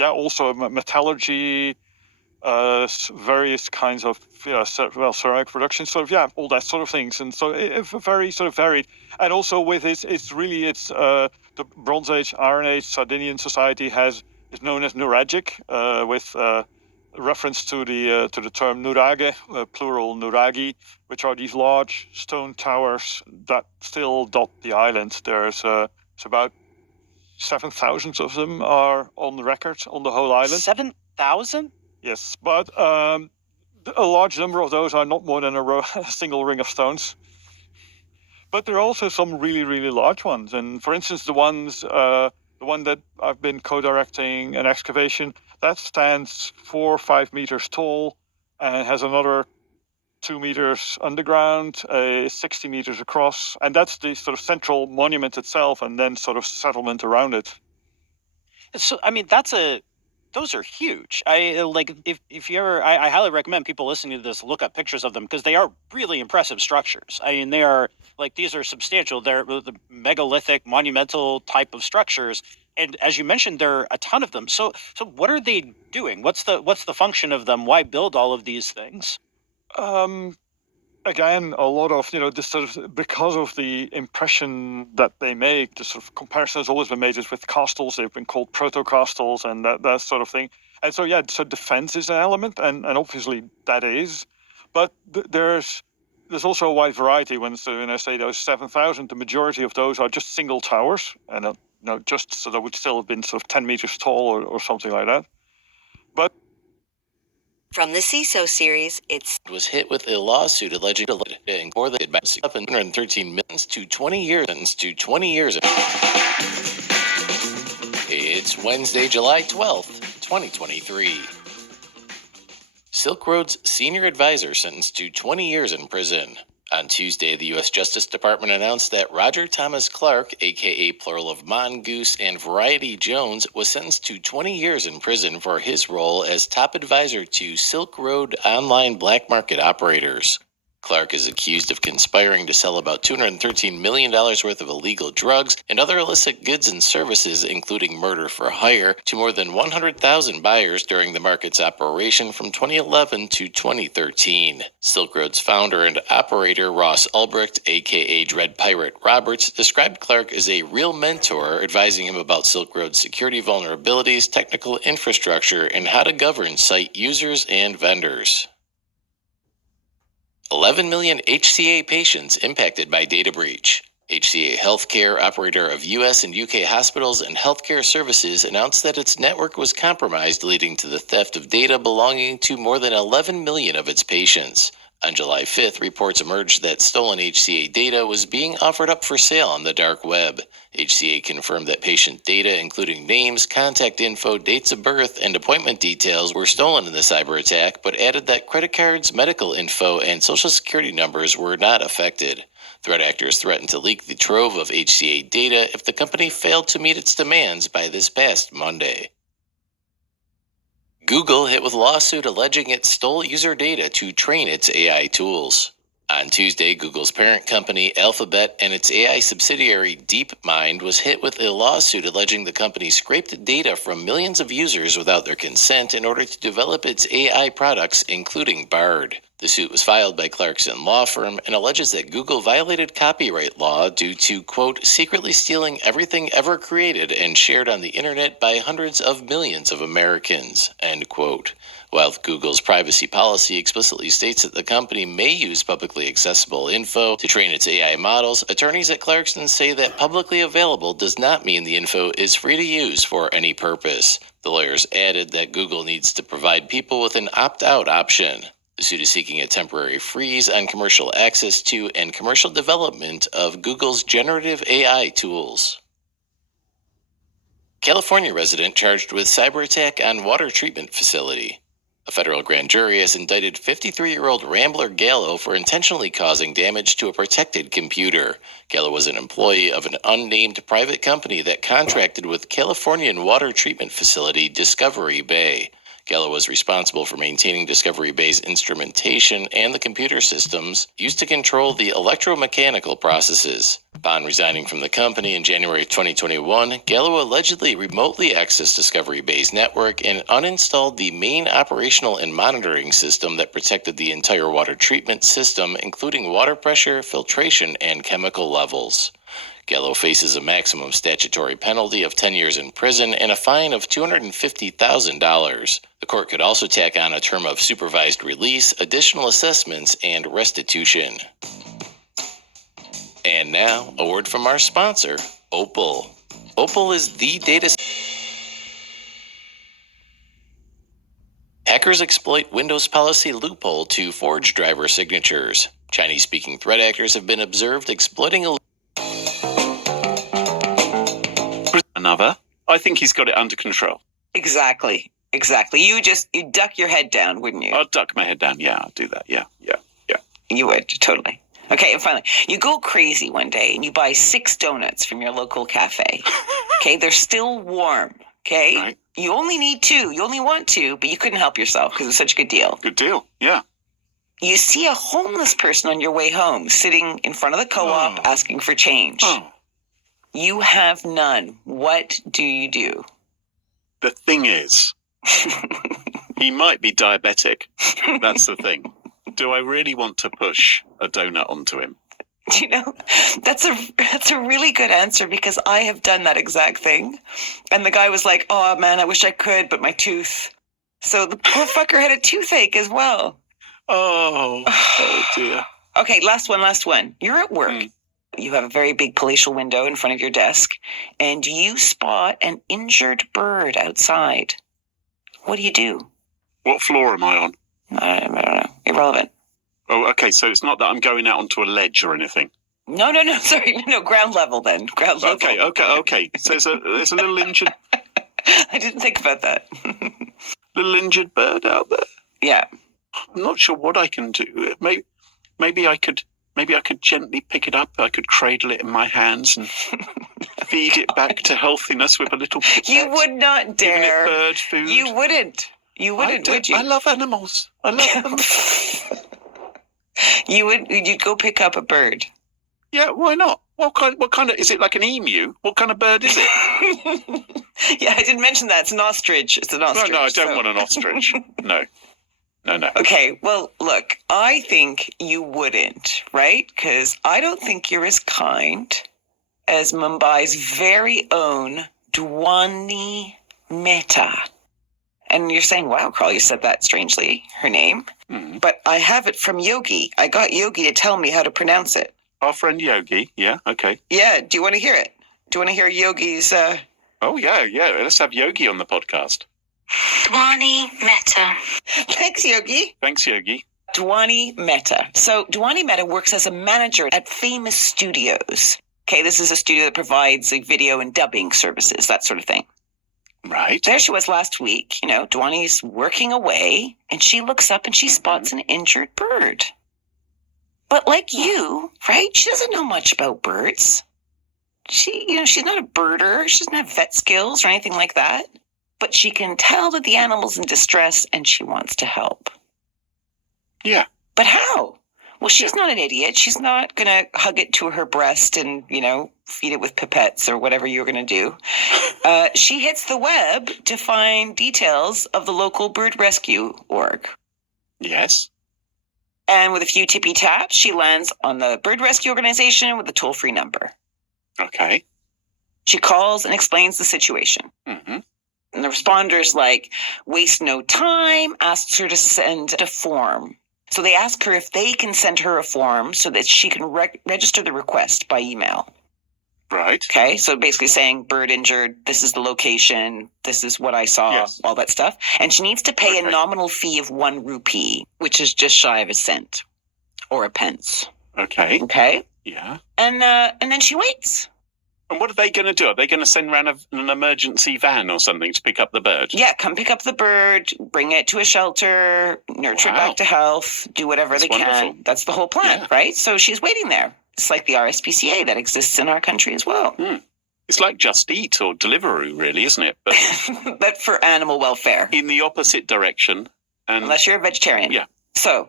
also metallurgy, various kinds of ceramic production, sort of all that sort of things, and so it's very sort of varied. And also with the Bronze Age, Iron Age Sardinian society is known as Nuragic, with reference to the term nurage, plural nuragi, which are these large stone towers that still dot the island. There's it's about 7,000 of them are on the record on the whole island. 7,000? Yes, but a large number of those are not more than a single ring of stones. But there are also some really, really large ones. And for instance, the one that I've been co-directing an excavation, that stands 4 or 5 meters tall and has another 2 meters underground, 60 meters across. And that's the sort of central monument itself and then sort of settlement around it. So, I mean, that's those are huge. I like if you ever, I highly recommend people listening to this look up pictures of them because they are really impressive structures. I mean, they are like these are substantial. They're the megalithic, monumental type of structures, and as you mentioned, there are a ton of them. So what are they doing? What's the function of them? Why build all of these things? Again, a lot of, this sort of, because of the impression that they make, the sort of comparison has always been made is with castles. They've been called proto-castles and that sort of thing. And so, so defense is an element, and obviously that is. But there's also a wide variety. When I say those 7,000, the majority of those are just single towers, and just so that would still have been sort of 10 meters tall or something like that. But from the CISO series, was hit with a lawsuit alleging more than 713 million to 20 years. It's Wednesday, July 12th, 2023. Silk Road's senior advisor sentenced to 20 years in prison. On Tuesday, the U.S. Justice Department announced that Roger Thomas Clark, a.k.a. plural of Mongoose and Variety Jones, was sentenced to 20 years in prison for his role as top advisor to Silk Road online black market operators. Clark is accused of conspiring to sell about $213 million worth of illegal drugs and other illicit goods and services, including murder for hire, to more than 100,000 buyers during the market's operation from 2011 to 2013. Silk Road's founder and operator Ross Ulbricht, a.k.a. Dread Pirate Roberts, described Clark as a real mentor, advising him about Silk Road's security vulnerabilities, technical infrastructure, and how to govern site users and vendors. 11 million HCA patients impacted by data breach. HCA Healthcare, operator of U.S. and U.K. hospitals and healthcare services, announced that its network was compromised, leading to the theft of data belonging to more than 11 million of its patients. On July 5th, reports emerged that stolen HCA data was being offered up for sale on the dark web. HCA confirmed that patient data, including names, contact info, dates of birth, and appointment details, were stolen in the cyber attack, but added that credit cards, medical info, and social security numbers were not affected. Threat actors threatened to leak the trove of HCA data if the company failed to meet its demands by this past Monday. Google hit with lawsuit alleging it stole user data to train its AI tools. On Tuesday, Google's parent company Alphabet and its AI subsidiary DeepMind was hit with a lawsuit alleging the company scraped data from millions of users without their consent in order to develop its AI products, including Bard. The suit was filed by Clarkson Law Firm and alleges that Google violated copyright law due to, quote, secretly stealing everything ever created and shared on the internet by hundreds of millions of Americans, end quote. While Google's privacy policy explicitly states that the company may use publicly accessible info to train its AI models, attorneys at Clarkson say that publicly available does not mean the info is free to use for any purpose. The lawyers added that Google needs to provide people with an opt-out option. The suit is seeking a temporary freeze on commercial access to and commercial development of Google's generative AI tools. California resident charged with cyber attack on water treatment facility. A federal grand jury has indicted 53-year-old Rambler Gallo for intentionally causing damage to a protected computer. Gallo was an employee of an unnamed private company that contracted with Californian water treatment facility Discovery Bay. Gallo was responsible for maintaining Discovery Bay's instrumentation and the computer systems used to control the electromechanical processes. Upon resigning from the company in January 2021, Gallo allegedly remotely accessed Discovery Bay's network and uninstalled the main operational and monitoring system that protected the entire water treatment system, including water pressure, filtration, and chemical levels. Gallo faces a maximum statutory penalty of 10 years in prison and a fine of $250,000. The court could also tack on a term of supervised release, additional assessments, and restitution. And now, a word from our sponsor, Opal. Opal is the data. Hackers exploit Windows policy loophole to forge driver signatures. Chinese-speaking threat actors have been observed exploiting a another. I think he's got it under control. Exactly. You duck your head down, wouldn't you? I'll duck my head down. Yeah, I'll do that. Yeah. You would, totally. Okay, and finally, you go crazy one day and you buy 6 donuts from your local cafe. Okay, they're still warm. Okay? Right. You only need 2. You only want 2, but you couldn't help yourself because it's such a good deal. Good deal. Yeah. You see a homeless person on your way home sitting in front of the co-op asking for change. Oh. You have none. What do you do? The thing is, he might be diabetic. That's the thing. Do I really want to push a donut onto him? You know, that's a really good answer because I have done that exact thing. And the guy was like, oh, man, I wish I could, but my tooth. So the poor fucker had a toothache as well. Oh dear. Okay, last one. You're at work. You have a very big palatial window in front of your desk, and you spot an injured bird outside. What do you do? What floor am I on? I don't know. Irrelevant. Oh, okay, so it's not that I'm going out onto a ledge or anything. No, sorry. No, ground level then. Ground level. Okay. So there's a little injured... I didn't think about that. Little injured bird out there. Yeah. I'm not sure what I can do. Maybe I could gently pick it up. I could cradle it in my hands and feed it back to healthiness with a little pipette. You would not dare. Giving it bird food. You wouldn't, would you? I love animals. I love them. You'd go pick up a bird. Yeah, why not? What kind of, is it like an emu? What kind of bird is it? Yeah, I didn't mention that. It's an ostrich. No, I don't want an ostrich. No. Okay, well, look, I think you wouldn't, right? Because I don't think you're as kind as Mumbai's very own Dwani Mehta. And you're saying, wow, Carl, you said that strangely, her name. But I have it from Yogi. I got Yogi to tell me how to pronounce it. Our friend Yogi, yeah, okay. Yeah, do you want to hear it? Do you want to hear Yogi's... Oh, yeah, let's have Yogi on the podcast. Dwani Mehta. Thanks, Yogi. Dwani Mehta. So Dwani Mehta works as a manager at Famous Studios. Okay, this is a studio that provides like video and dubbing services, that sort of thing. Right. There she was last week. You know, Dwani's working away, and she looks up and she spots an injured bird. But like you, right? She doesn't know much about birds. She's not a birder. She doesn't have vet skills or anything like that. But she can tell that the animal's in distress and she wants to help. Yeah. But how? Well, she's not an idiot. She's not going to hug it to her breast and, feed it with pipettes or whatever you're going to do. She hits the web to find details of the local bird rescue org. Yes. And with a few tippy taps, she lands on the bird rescue organization with a toll-free number. Okay. She calls and explains the situation. Mm-hmm. And the responder's like, waste no time, asks her to send a form. So they ask her if they can send her a form so that she can register the request by email. Right. Okay, so basically saying, bird injured, this is the location, this is what I saw, all that stuff. And she needs to pay a nominal fee of 1 rupee, which is just shy of a cent or a pence. Okay. Okay? Yeah. And then she waits. And what are they going to do? Are they going to send around an emergency van or something to pick up the bird? Yeah, come pick up the bird, bring it to a shelter, nurture it back to health, do whatever they can. That's the whole plan, right? So she's waiting there. It's like the RSPCA that exists in our country as well. It's like Just Eat or Deliveroo, really, isn't it? But, but for animal welfare. In the opposite direction. Unless you're a vegetarian. Yeah. So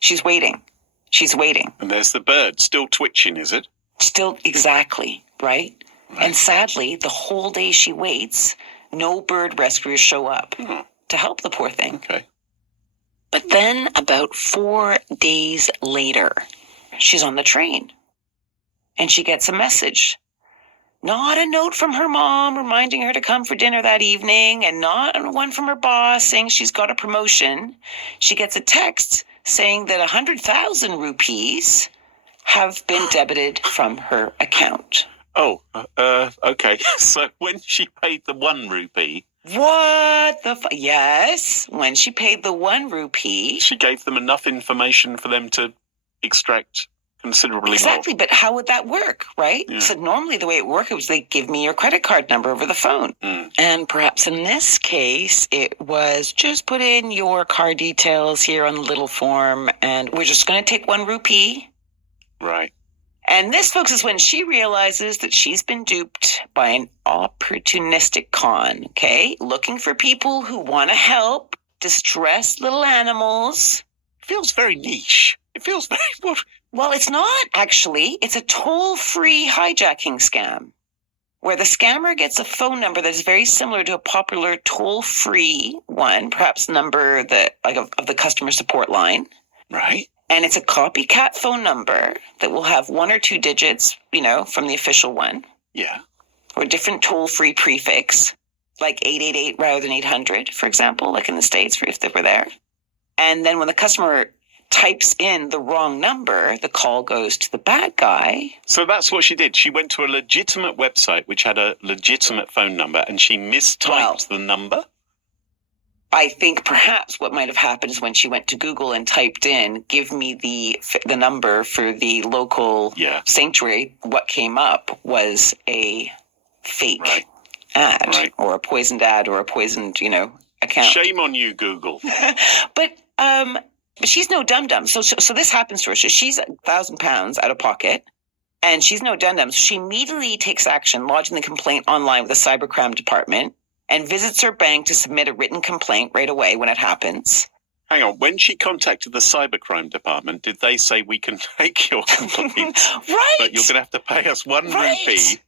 she's waiting. She's waiting. And there's the bird still twitching, is it? Still, exactly, right? And sadly, the whole day she waits, no bird rescuers show up to help the poor thing. Okay. But then about 4 days later, she's on the train and she gets a message. Not a note from her mom reminding her to come for dinner that evening, and not one from her boss saying she's got a promotion. She gets a text saying that 100,000 rupees have been debited from her account. Oh, okay. So when she paid the 1 rupee... What the Yes, when she paid the 1 rupee... She gave them enough information for them to extract considerably more. Exactly, but how would that work, right? Yeah. So normally the way it worked was they give me your credit card number over the phone. And perhaps in this case, it was just put in your card details here on the little form, and we're just going to take 1 rupee. Right. And this, folks, is when she realizes that she's been duped by an opportunistic con, okay? Looking for people who want to help distressed little animals. Feels very niche. It feels very... Well, it's not, actually. It's a toll-free hijacking scam, where the scammer gets a phone number that is very similar to a popular toll-free one, perhaps number that of the customer support line. Right. And it's a copycat phone number that will have 1 or 2 digits, from the official one. Yeah. Or a different toll-free prefix, like 888 rather than 800, for example, like in the States, if they were there. And then when the customer types in the wrong number, the call goes to the bad guy. So that's what she did. She went to a legitimate website which had a legitimate phone number, and she mistyped the number? I think perhaps what might have happened is when she went to Google and typed in, give me the number for the local sanctuary, what came up was a fake ad or a poisoned ad or a poisoned, account. Shame on you, Google. But she's no dum-dum. So this happens to her. So she's £1,000 out of pocket, and she's no dum-dum. So she immediately takes action, lodging the complaint online with the cybercrime department, and visits her bank to submit a written complaint right away when it happens. Hang on, when she contacted the cybercrime department, did they say we can take your complaint? Right! But you're going to have to pay us 1 rupee.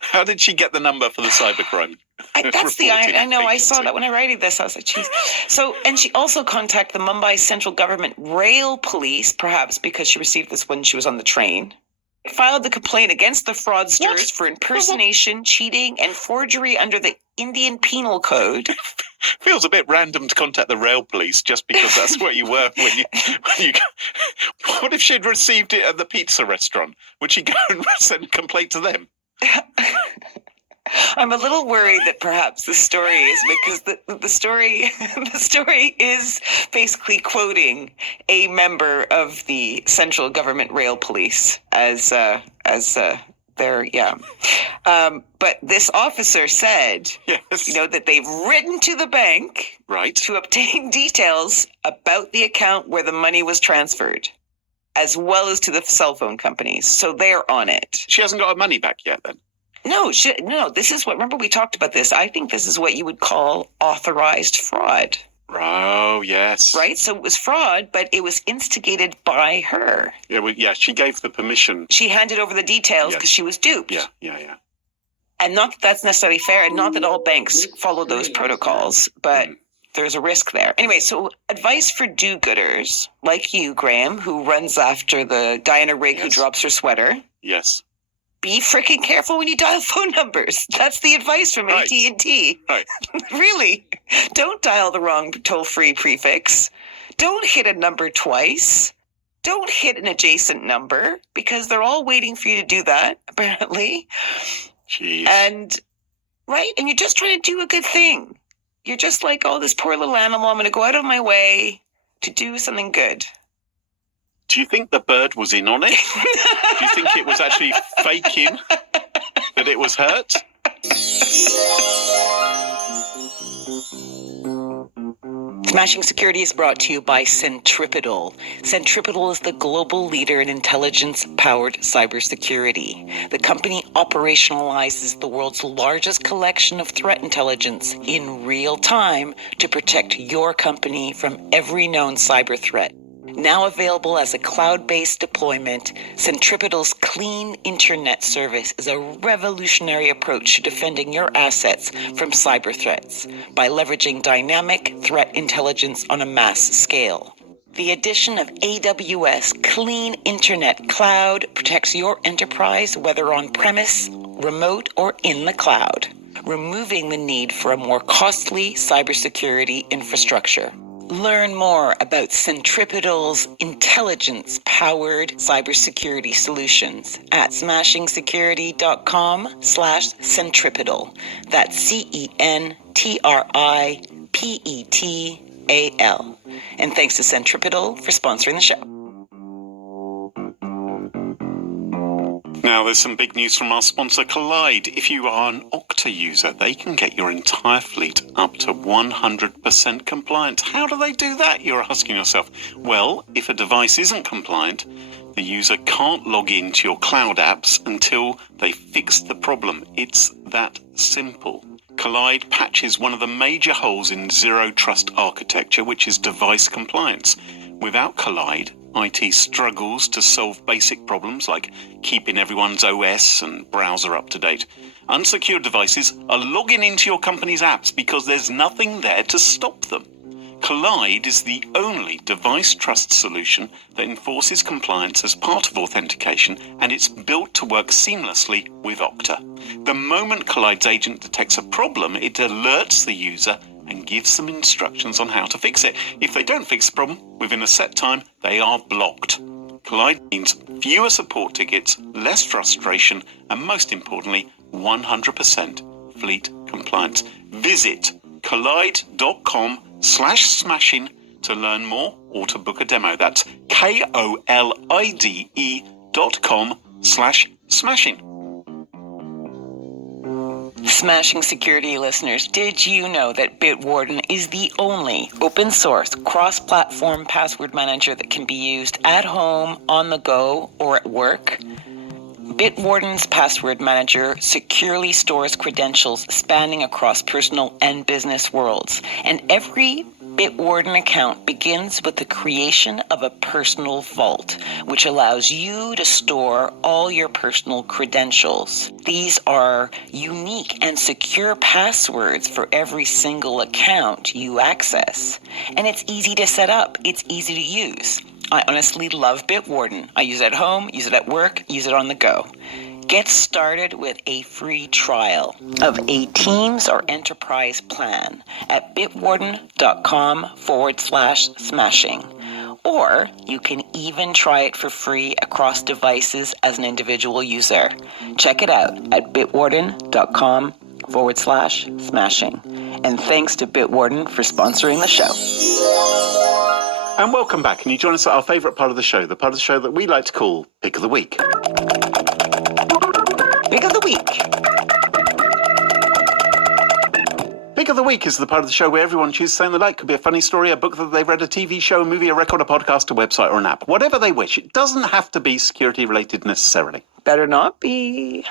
How did she get the number for the cybercrime? That's the irony. I know. I saw that when I writing this. I was like, geez. So, and she also contacted the Mumbai Central Government Rail Police, perhaps because she received this when she was on the train. Filed the complaint against the fraudsters for impersonation, cheating, and forgery under the Indian Penal Code. Feels a bit random to contact the rail police just because that's where you were when you. What if she'd received it at the pizza restaurant? Would she go and send a complaint to them? I'm a little worried that perhaps the story is because the story is basically quoting a member of the Central Government Rail Police as their but this officer said that they've written to the bank to obtain details about the account where the money was transferred, as well as to the cell phone companies. So they're on it. She hasn't got her money back yet then? No, this is what, remember we talked about this. I think this is what you would call authorized fraud. Oh, yes. Right? So it was fraud, but it was instigated by her. Yeah, she gave the permission. She handed over the details because she was duped. Yeah. And not that that's necessarily fair, and not that all banks follow those protocols, but there's a risk there. Anyway, so advice for do-gooders, like you, Graham, who runs after the Diana Rigg who drops her sweater. Yes. Be freaking careful when you dial phone numbers. That's the advice from AT&T. Right. Really. Don't dial the wrong toll-free prefix. Don't hit a number twice. Don't hit an adjacent number, because they're all waiting for you to do that, apparently. Jeez. And you're just trying to do a good thing. You're just like, oh, this poor little animal, I'm going to go out of my way to do something good. Do you think the bird was in on it? Do you think it was actually faking that it was hurt? Smashing Security is brought to you by Centripetal. Centripetal is the global leader in intelligence-powered cybersecurity. The company operationalizes the world's largest collection of threat intelligence in real time to protect your company from every known cyber threat. Now available as a cloud-based deployment, Centripetal's Clean Internet service is a revolutionary approach to defending your assets from cyber threats by leveraging dynamic threat intelligence on a mass scale. The addition of AWS Clean Internet Cloud protects your enterprise whether on-premise, remote, or in the cloud, removing the need for a more costly cybersecurity infrastructure. Learn more about Centripetal's intelligence-powered cybersecurity solutions at smashingsecurity.com/centripetal. That's CENTRIPETAL. And thanks to Centripetal for sponsoring the show. Now, there's some big news from our sponsor, Collide. If you are an Okta user, they can get your entire fleet up to 100% compliant. How do they do that, you're asking yourself? Well, if a device isn't compliant, The user can't log into your cloud apps until they fix the problem. It's that simple. Collide patches one of the major holes in zero trust architecture, which is device compliance. Without Collide, IT struggles to solve basic problems like keeping everyone's OS and browser up to date. Unsecured devices are logging into your company's apps because there's nothing there to stop them. Collide is the only device trust solution that enforces compliance as part of authentication, and it's built to work seamlessly with Okta. The moment Collide's agent detects a problem, it alerts the user and gives them instructions on how to fix it. If they don't fix the problem within a set time, they are blocked. Collide means fewer support tickets, less frustration, and most importantly, 100% fleet compliance. Visit collide.com/smashing to learn more or to book a demo. That's KOLIDE.com/smashing. Smashing security listeners, did you know that Bitwarden is the only open source cross-platform password manager that can be used at home, on the go, or at work? Bitwarden's password manager securely stores credentials spanning across personal and business worlds, and every Bitwarden account begins with the creation of a personal vault, which allows you to store all your personal credentials. These are unique and secure passwords for every single account you access. And it's easy to set up. It's easy to use. I honestly love Bitwarden. I use it at home, use it at work, use it on the go. Get started with a free trial of a Teams or Enterprise plan at bitwarden.com/smashing. Or you can even try it for free across devices as an individual user. Check it out at bitwarden.com/smashing. And thanks to Bitwarden for sponsoring the show. And welcome back. Can you join us at our favourite part of the show, the part of the show that we like to call Pick of the Week? Pick of the Week. Pick of the Week is the part of the show where everyone chooses something they like. Could be a funny story, a book that they've read, a TV show, a movie, a record, a podcast, a website, or an app. Whatever they wish. It doesn't have to be security-related necessarily. Better not be.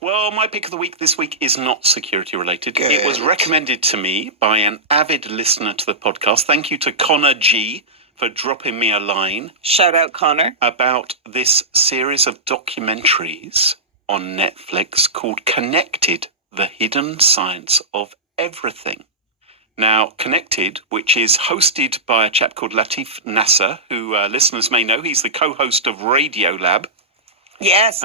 Well, my pick of the week this week is not security-related. Good. It was recommended to me by an avid listener to the podcast. Thank you to Connor G for dropping me a line. Shout out, Connor. About this series of documentaries on Netflix called Connected, The Hidden Science of Everything. Now, Connected, which is hosted by a chap called Latif Nasser, who listeners may know. He's the co-host of Radiolab. Yes.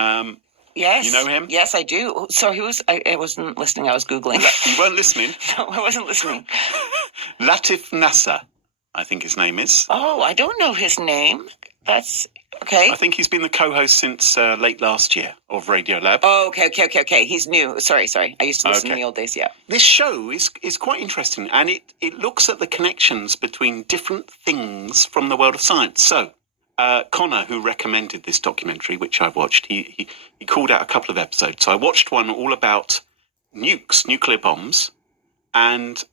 Yes. You know him? Yes, I do. So I wasn't listening. I was Googling. You weren't listening? No, I wasn't listening. Latif Nasser, I think his name is. Oh, I don't know his name. That's okay. I think he's been the co-host since late last year of Radiolab. Oh, okay. He's new. Sorry. I used to listen in the old days, yeah. This show is quite interesting, and it looks at the connections between different things from the world of science. So, Connor, who recommended this documentary, which I watched, he called out a couple of episodes. So I watched one all about nukes, nuclear bombs, and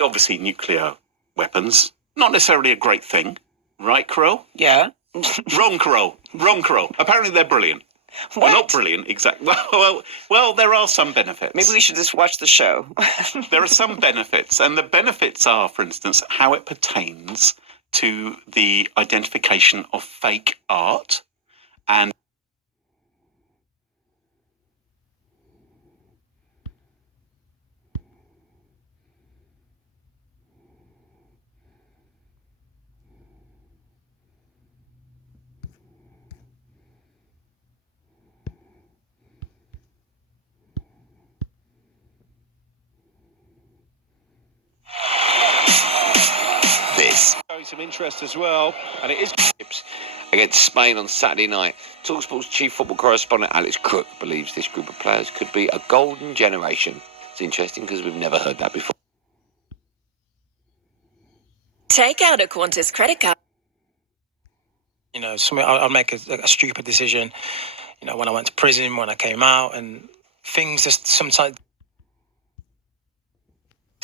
obviously nuclear weapons. Not necessarily a great thing, right, Carol? Yeah. Wrong, Carol. Apparently they're brilliant. What? Well, not brilliant, exactly. Well, there are some benefits. Maybe we should just watch the show. There are some benefits, and the benefits are, for instance, how it pertains to the identification of fake art and some interest as well, and it is against Spain on Saturday night. TalkSport's chief football correspondent Alex Crook believes this group of players could be a golden generation. It's interesting because we've never heard that before. Take out a Qantas credit card. You know, I'll make a stupid decision. You know, when I went to prison, when I came out, and things just sometimes.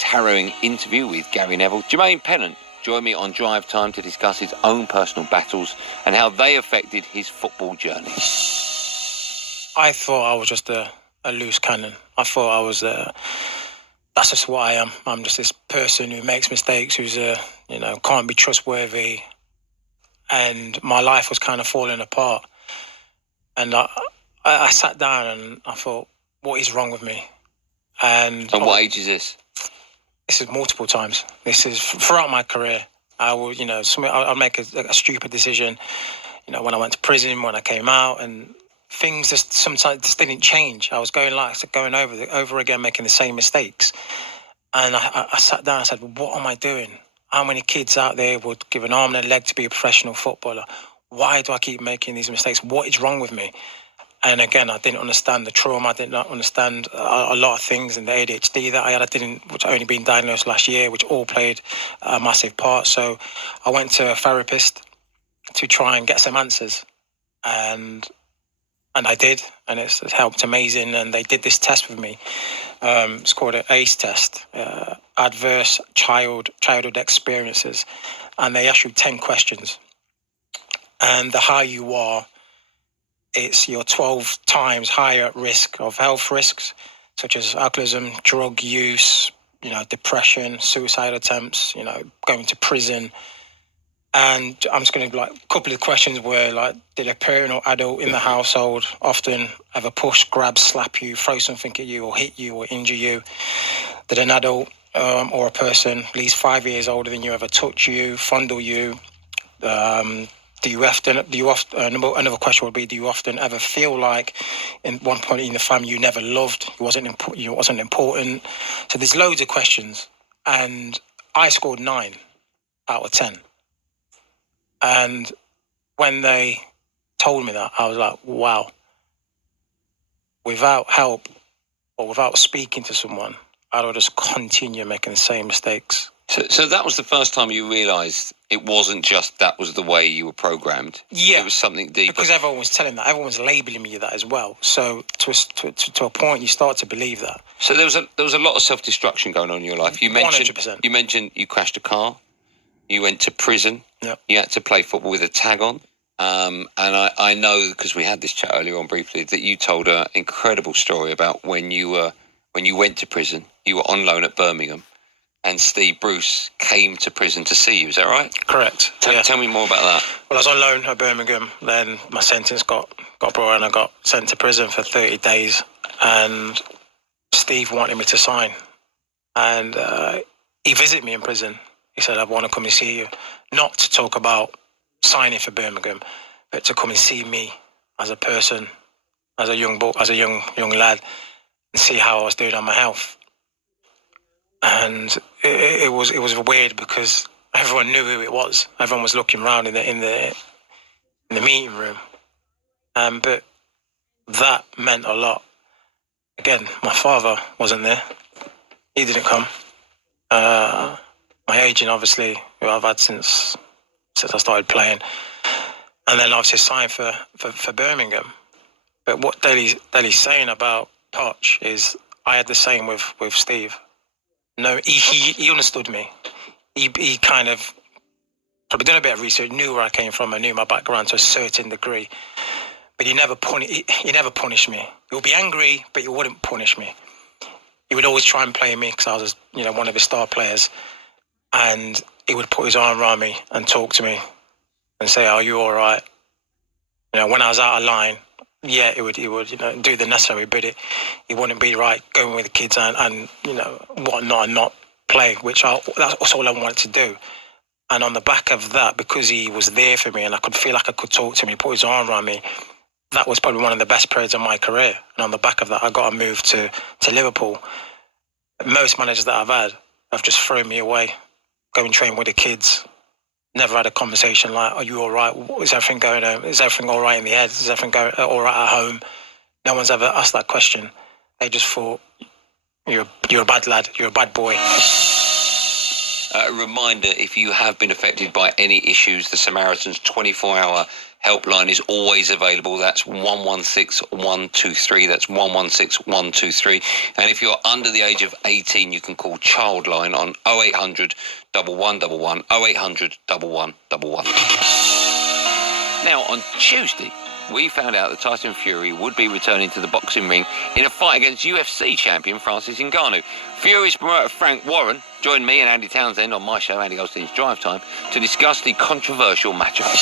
Harrowing interview with Gary Neville. Jermaine Pennant Join me on Drive Time to discuss his own personal battles and how they affected his football journey. I thought I was just a loose cannon. I thought I was that's just what I am. I'm just this person who makes mistakes, who's can't be trustworthy, and my life was kind of falling apart. And I sat down and I thought, what is wrong with me? And what age is this? This is multiple times. This is throughout my career. I would, I'll make a stupid decision. When I went to prison, when I came out, and things just sometimes just didn't change. I was going over again, making the same mistakes. And I sat down and said, what am I doing? How many kids out there would give an arm and a leg to be a professional footballer? Why do I keep making these mistakes? What is wrong with me? And again, I didn't understand the trauma. I did not understand a lot of things, and the ADHD that I had, which I only been diagnosed last year, which all played a massive part. So I went to a therapist to try and get some answers, and I did, and it's helped amazing. And they did this test with me. It's called an ACE test, Adverse Childhood Experiences, and they ask you 10 questions. And the higher you are, you're 12 times higher at risk of health risks, such as alcoholism, drug use, depression, suicide attempts, going to prison. And I'm just going to a couple of questions were did a parent or adult in the household often ever push, grab, slap you, throw something at you, or hit you, or injure you? Did an adult or a person at least 5 years older than you ever touch you, fondle you? Another question would be, do you often ever feel like in one point in the family you never loved, you wasn't important? So there's loads of questions, and I scored 9 out of 10. And when they told me that, I was like, wow. Without help or without speaking to someone, I would just continue making the same mistakes. So that was the first time you realised it wasn't just that was the way you were programmed. Yeah, it was something deeper. Because everyone was telling that, everyone was labelling me that as well. So to a point, you start to believe that. So there was a lot of self-destruction going on in your life. You mentioned 100%. You mentioned you crashed a car. You went to prison. Yep. You had to play football with a tag on. And I know, because we had this chat earlier on briefly, that you told an incredible story about when you went to prison. You were on loan at Birmingham, and Steve Bruce came to prison to see you. Is that right? Correct. Tell me more about that. Well, I was on loan at Birmingham. Then my sentence got brought and I got sent to prison for 30 days. And Steve wanted me to sign. And he visited me in prison. He said, I want to come and see you. Not to talk about signing for Birmingham, but to come and see me as a person, as a young lad, and see how I was doing on my health. And it was weird because everyone knew who it was. Everyone was looking around in the meeting room, but that meant a lot. Again, my father wasn't there; he didn't come. My agent, obviously, who I've had since I started playing, and then obviously signed for Birmingham. But what Deli's saying about Poch is I had the same with Steve. No, he understood me. He kind of probably done a bit of research, knew where I came from, and knew my background to a certain degree. But he never punished me. He would be angry, but he wouldn't punish me. He would always try and play me because I was, one of his star players. And he would put his arm around me and talk to me and say, "Are you all right?" When I was out of line, yeah, he would do the necessary, but it wouldn't be right going with the kids and whatnot and not play, that's all I wanted to do. And on the back of that, because he was there for me and I could feel like I could talk to him, he put his arm around me, that was probably one of the best periods of my career. And on the back of that, I got a move to Liverpool. Most managers that I've had have just thrown me away, go and train with the kids. Never had a conversation like, "Are you all right? Is everything going on? Is everything all right in the head? Is everything going all right at home?" No one's ever asked that question. They just thought, you're a bad lad, you're a bad boy. A reminder, if you have been affected by any issues, the Samaritans 24-hour helpline is always available. That's 116123. That's 116123. And if you're under the age of 18, you can call Childline on 0800 1111 0800 1111. Now, on Tuesday, we found out that Tyson Fury would be returning to the boxing ring in a fight against UFC champion Francis Ngannou. Fury's promoter Frank Warren joined me and Andy Townsend on my show, Andy Goldstein's Drive Time, to discuss the controversial matchup.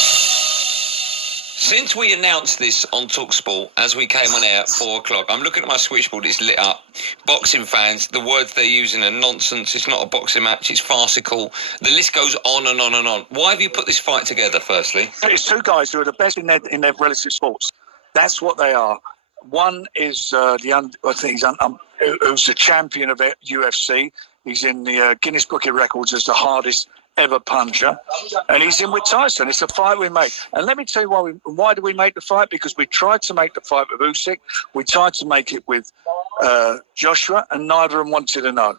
Since we announced this on TalkSport as we came on air at 4 o'clock, I'm looking at my switchboard, it's lit up. Boxing fans, the words they're using are nonsense. It's not a boxing match, it's farcical. The list goes on and on and on. Why have you put this fight together, firstly? It's two guys who are the best in their relative sports. That's what they are. One is who's the champion of UFC. He's in the Guinness Book of Records as the hardest ever puncher, and he's in with Tyson. It's a fight we made, and let me tell you why do we make the fight? Because we tried to make the fight with Usyk, we tried to make it with Joshua, and neither of them wanted to know.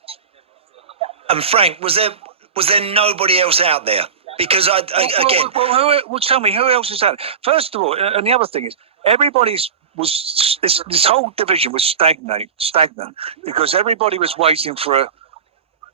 And Frank, was there nobody else out there? Because tell me, who else is out there? First of all, and the other thing is, this whole division was stagnant because everybody was waiting for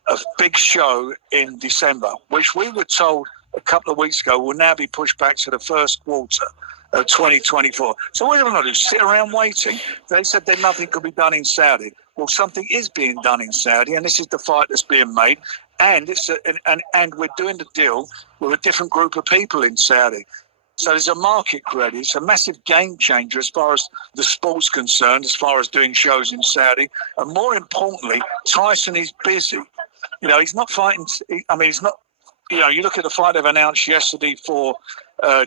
a big show in December, which we were told a couple of weeks ago will now be pushed back to the first quarter of 2024. So what are we going to do? Sit around waiting? They said that nothing could be done in Saudi. Well, something is being done in Saudi, and this is the fight that's being made. And and we're doing the deal with a different group of people in Saudi. So there's a market created. It's a massive game changer as far as the sport's concerned, as far as doing shows in Saudi. And more importantly, Tyson is busy. You know, he's not fighting. He's not. You know, you look at the fight they've announced yesterday for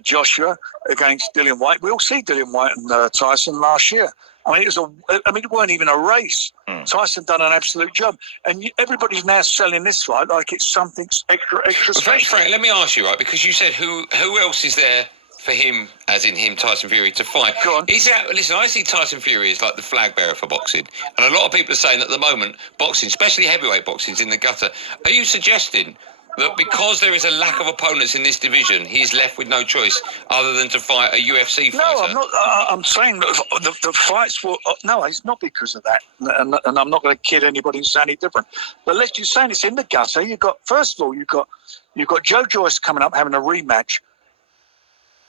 Joshua against Dillian Whyte. We all see Dillian Whyte and Tyson last year. It weren't even a race. Tyson done an absolute job, and everybody's now selling this fight like it's something extra special. Frank, let me ask you, right? Because you said who else is there for him, as in him, Tyson Fury, to fight? Go on. Listen, I see Tyson Fury as like the flag bearer for boxing, and a lot of people are saying that at the moment boxing, especially heavyweight boxing, is in the gutter. Are you suggesting that because there is a lack of opponents in this division, he's left with no choice other than to fight a UFC fighter? No, I'm not. I'm saying that the fights will. No, it's not because of that, and I'm not going to kid anybody and say any different. But let's just say it's in the gutter. You've got Joe Joyce coming up having a rematch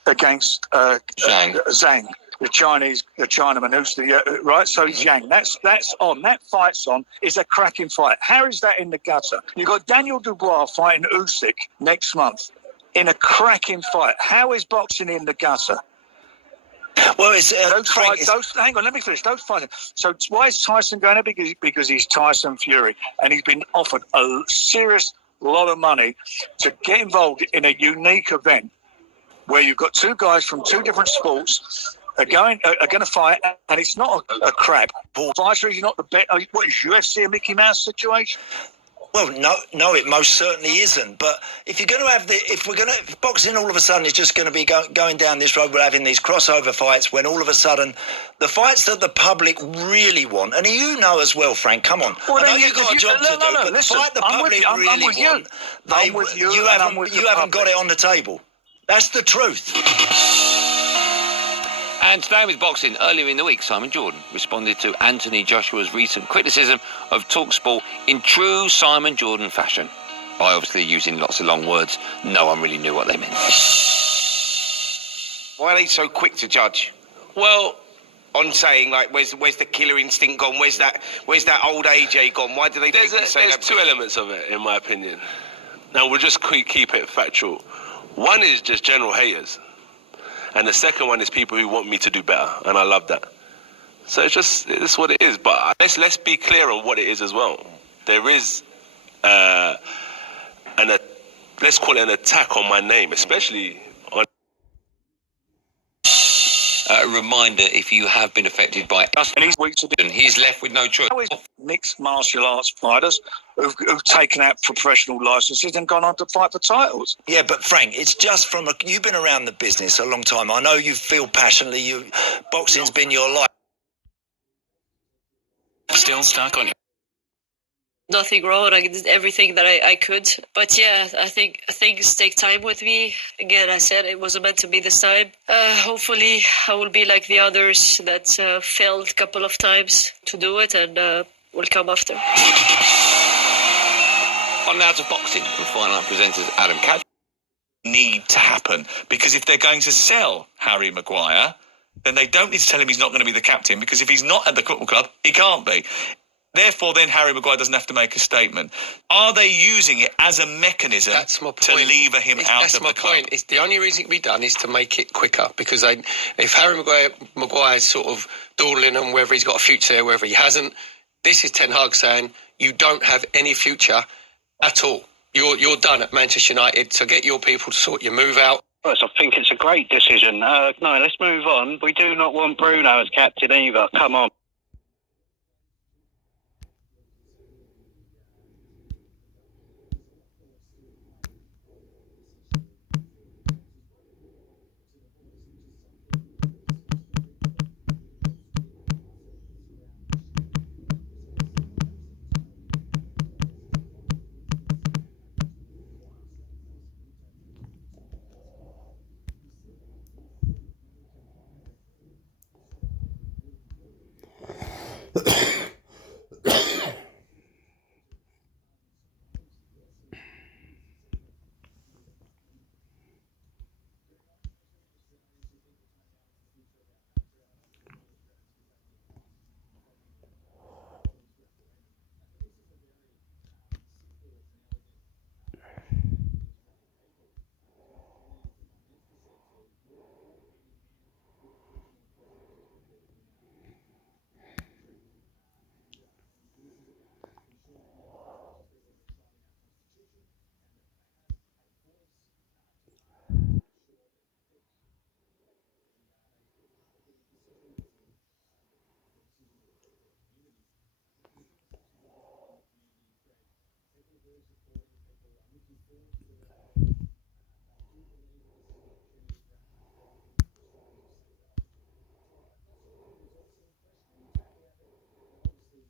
against Zhang, the Chinaman who's the right. So Zhang, that's on. That fight's on. It's a cracking fight. How is that in the gutter? You got Daniel Dubois fighting Usyk next month in a cracking fight. How is boxing in the gutter? Well, it's hang on, let me finish. Those fights. So why is Tyson going there? Because he's Tyson Fury, and he's been offered a serious lot of money to get involved in a unique event where you've got two guys from two different sports are going to fight, and it's not a crap. Fighter is not the bet. What is UFC a Mickey Mouse situation? Well, no, it most certainly isn't. But if you're going to have if boxing all of a sudden is just going to be going down this road, we're having these crossover fights when all of a sudden the fights that the public really want, and you know as well, Frank. Come on, well, I know you've got a job to do, but listen, the fight the public really want, you haven't got it on the table. That's the truth. And staying with boxing, earlier in the week, Simon Jordan responded to Anthony Joshua's recent criticism of TalkSport in true Simon Jordan fashion, by obviously using lots of long words. No one really knew what they meant. Why are they so quick to judge? Well, on saying like, where's the killer instinct gone? Where's that old AJ gone? Why do they? There's two elements of it, in my opinion. Now we'll just keep it factual. One is just general haters. And the second one is people who want me to do better, and I love that. So it's what it is. But let's be clear on what it is as well. There is let's call it an attack on my name, especially on. A reminder: if you have been affected by he's left with no choice. Mixed martial arts fighters who've taken out professional licenses and gone on to fight for titles. Yeah, but Frank, it's just you've been around the business a long time. I know you feel passionately. Boxing's been your life. Still stuck on you. nothing wrong. I did everything that I could. But yeah, I think things take time with me. Again, I said it wasn't meant to be this time. Hopefully, I will be like the others that failed a couple of times to do it, and will come after. On now to boxing, and Final Night presenters Adam Cadge. Need to happen, because if they're going to sell Harry Maguire, then they don't need to tell him he's not going to be the captain, because if he's not at the football club, he can't be. Therefore, then Harry Maguire doesn't have to make a statement. Are they using it as a mechanism to lever him out of the club? That's my point. It's the only reason it can be done is to make it quicker, because if Harry Maguire's sort of dawdling on whether he's got a future there, whether he hasn't, this is Ten Hag saying you don't have any future at all. You're done at Manchester United, so get your people to sort your move out. Well, I think it's a great decision. No, let's move on. We do not want Bruno as captain either. Come on.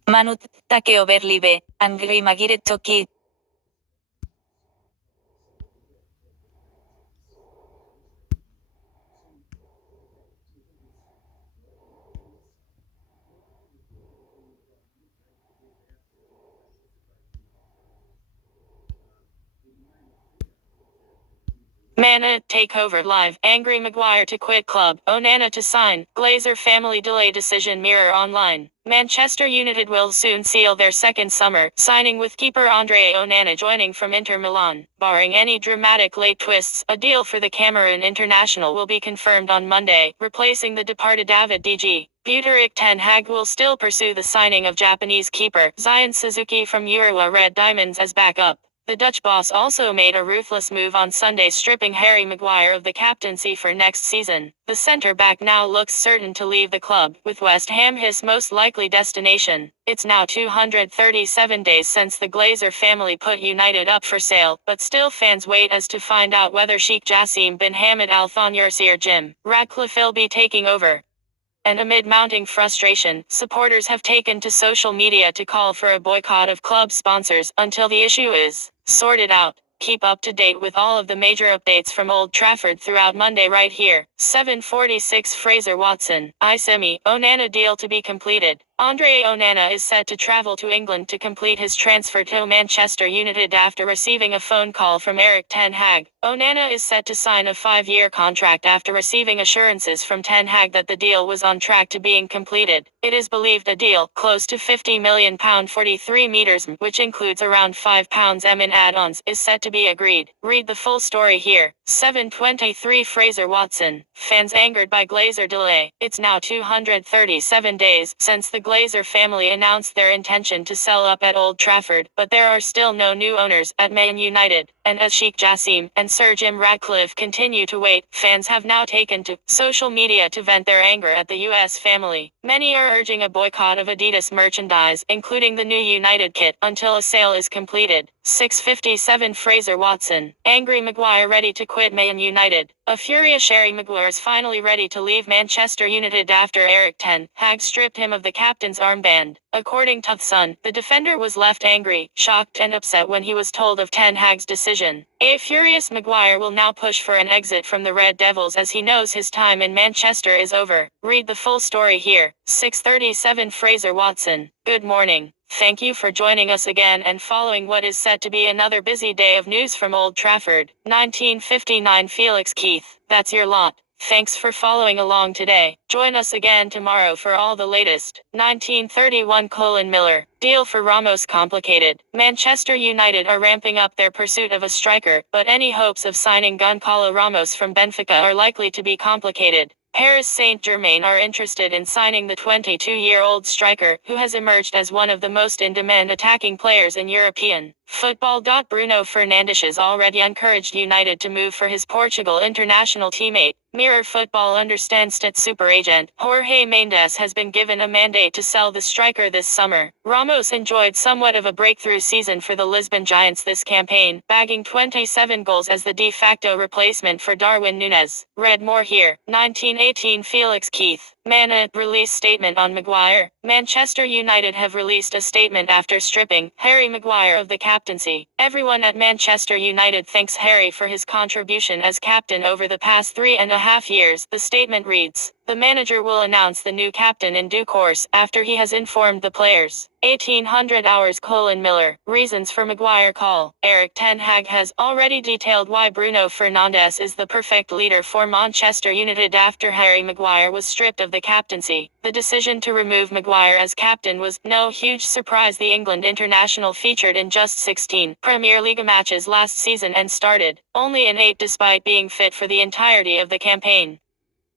Manut take overlive, angry magire toki. Mana takeover live. Angry Maguire to quit club. Onana to sign. Glazer family delay decision mirror online. Manchester United will soon seal their second summer signing, with keeper Andre Onana joining from Inter Milan. Barring any dramatic late twists, a deal for the Cameroon international will be confirmed on Monday, replacing the departed David DG. Buteric Ten Hag will still pursue the signing of Japanese keeper Zion Suzuki from Urawa Red Diamonds as backup. The Dutch boss also made a ruthless move on Sunday, stripping Harry Maguire of the captaincy for next season. The centre-back now looks certain to leave the club, with West Ham his most likely destination. It's now 237 days since the Glazer family put United up for sale, but still fans wait as to find out whether Sheikh Jassim bin Hamad Al Thani or Sir Jim Ratcliffe will be taking over. And amid mounting frustration, supporters have taken to social media to call for a boycott of club sponsors until the issue is sorted out. Keep up to date with all of the major updates from Old Trafford throughout Monday right here. 7:46 Fraser Watson, Isemi, Onana deal to be completed. Andre Onana is set to travel to England to complete his transfer to Manchester United after receiving a phone call from Erik Ten Hag. Onana is set to sign a 5-year contract after receiving assurances from Ten Hag that the deal was on track to being completed. It is believed a deal, close to £50 million 43 meters, which includes around £5 in add-ons, is set to be agreed. Read the full story here. 7:23 Fraser Watson, fans angered by Glazer delay. It's now 237 days since the Glazer family announced their intention to sell up at Old Trafford, but there are still no new owners at Man United, and as Sheikh Jassim and Sir Jim Ratcliffe continue to wait, fans have now taken to social media to vent their anger at the US family. Many are urging a boycott of Adidas merchandise, including the new United kit, until a sale is completed. 6:57 Fraser Watson. Angry Maguire ready to quit Man United. A furious Harry Maguire is finally ready to leave Manchester United after Eric Ten Hag stripped him of the captain's armband. According to The Sun, the defender was left angry, shocked and upset when he was told of Ten Hag's decision. A furious Maguire will now push for an exit from the Red Devils as he knows his time in Manchester is over. Read the full story here. 6:37 Fraser Watson. Good morning. Thank you for joining us again and following what is set to be another busy day of news from Old Trafford. 1959 Felix Keith. That's your lot. Thanks for following along today. Join us again tomorrow for all the latest. 1931 Colin Miller. Deal for Ramos complicated. Manchester United are ramping up their pursuit of a striker, but any hopes of signing Gonçalo Ramos from Benfica are likely to be complicated. Paris Saint-Germain are interested in signing the 22-year-old striker, who has emerged as one of the most in-demand attacking players in European football. Bruno Fernandes has already encouraged United to move for his Portugal international teammate. Mirror Football understands that super agent Jorge Mendes has been given a mandate to sell the striker this summer. Ramos enjoyed somewhat of a breakthrough season for the Lisbon Giants this campaign, bagging 27 goals as the de facto replacement for Darwin Núñez. Read more here. 1918 Felix Keith. Man release statement on Maguire. Manchester United have released a statement after stripping Harry Maguire of the captaincy. Everyone at Manchester United thanks Harry for his contribution as captain over the past 3.5 years. The statement reads, "The manager will announce the new captain in due course after he has informed the players." 1800 hours Colin Miller. Reasons for Maguire call. Eric Ten Hag has already detailed why Bruno Fernandes is the perfect leader for Manchester United after Harry Maguire was stripped of the captaincy. The decision to remove Maguire as captain was no huge surprise. The England international featured in just 16 Premier League matches last season and started only in 8 despite being fit for the entirety of the campaign.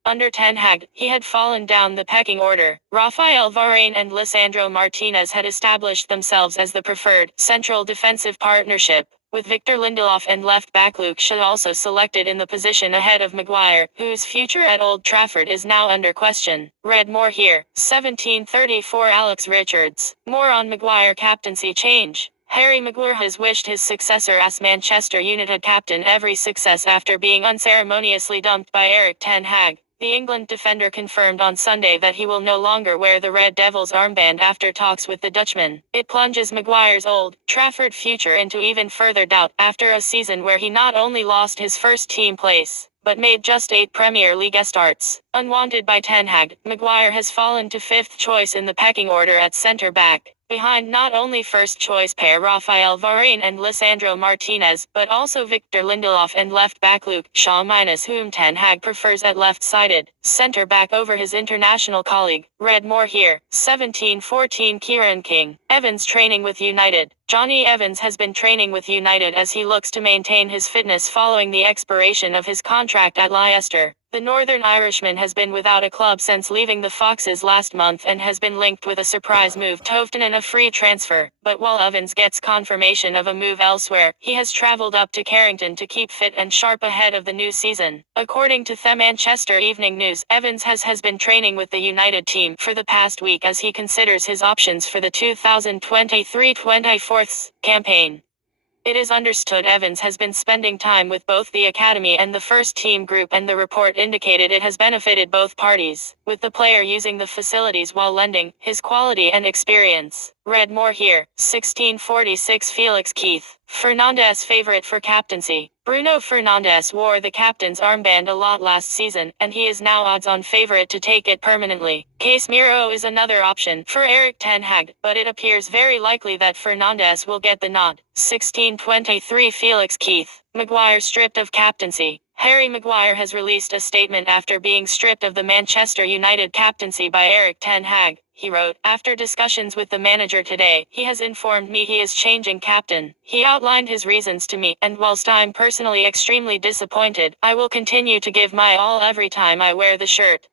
Under Ten Hag, he had fallen down the pecking order. Rafael Varane and Lisandro Martinez had established themselves as the preferred central defensive partnership, with Victor Lindelof and left-back Luke Shaw also selected in the position ahead of Maguire, whose future at Old Trafford is now under question. Read more here. 1734 Alex Richards. More on Maguire captaincy change. Harry Maguire has wished his successor as Manchester United captain every success after being unceremoniously dumped by Eric Ten Hag. The England defender confirmed on Sunday that he will no longer wear the Red Devils armband after talks with the Dutchman. It plunges Maguire's Old Trafford future into even further doubt after a season where he not only lost his first team place, but made just 8 Premier League starts. Unwanted by Ten Hag, Maguire has fallen to 5th choice in the pecking order at centre-back, behind not only first-choice pair Rafael Varane and Lisandro Martinez, but also Victor Lindelof and left-back Luke Shaw, whom Ten Hag prefers at left-sided centre-back over his international colleague. Read more here. 1714 Kieran King. Evans training with United. Johnny Evans has been training with United as he looks to maintain his fitness following the expiration of his contract at Leicester. The Northern Irishman has been without a club since leaving the Foxes last month and has been linked with a surprise move to Tovton and a free transfer. But while Evans gets confirmation of a move elsewhere, he has travelled up to Carrington to keep fit and sharp ahead of the new season. According to the Manchester Evening News, Evans has been training with the United team for the past week as he considers his options for the 2023-24 campaign. It is understood Evans has been spending time with both the academy and the first team group, and the report indicated it has benefited both parties, with the player using the facilities while lending his quality and experience. Read more here. 1646 Felix Keith. Fernandes favorite for captaincy. Bruno Fernandes wore the captain's armband a lot last season, and he is now odds-on favorite to take it permanently. Casemiro is another option for Eric Ten Hag, but it appears very likely that Fernandes will get the nod. 1623 Felix Keith. Maguire stripped of captaincy. Harry Maguire has released a statement after being stripped of the Manchester United captaincy by Eric Ten Hag. He wrote, "After discussions with the manager today, he has informed me he is changing captain. He outlined his reasons to me, and whilst I'm personally extremely disappointed, I will continue to give my all every time I wear the shirt."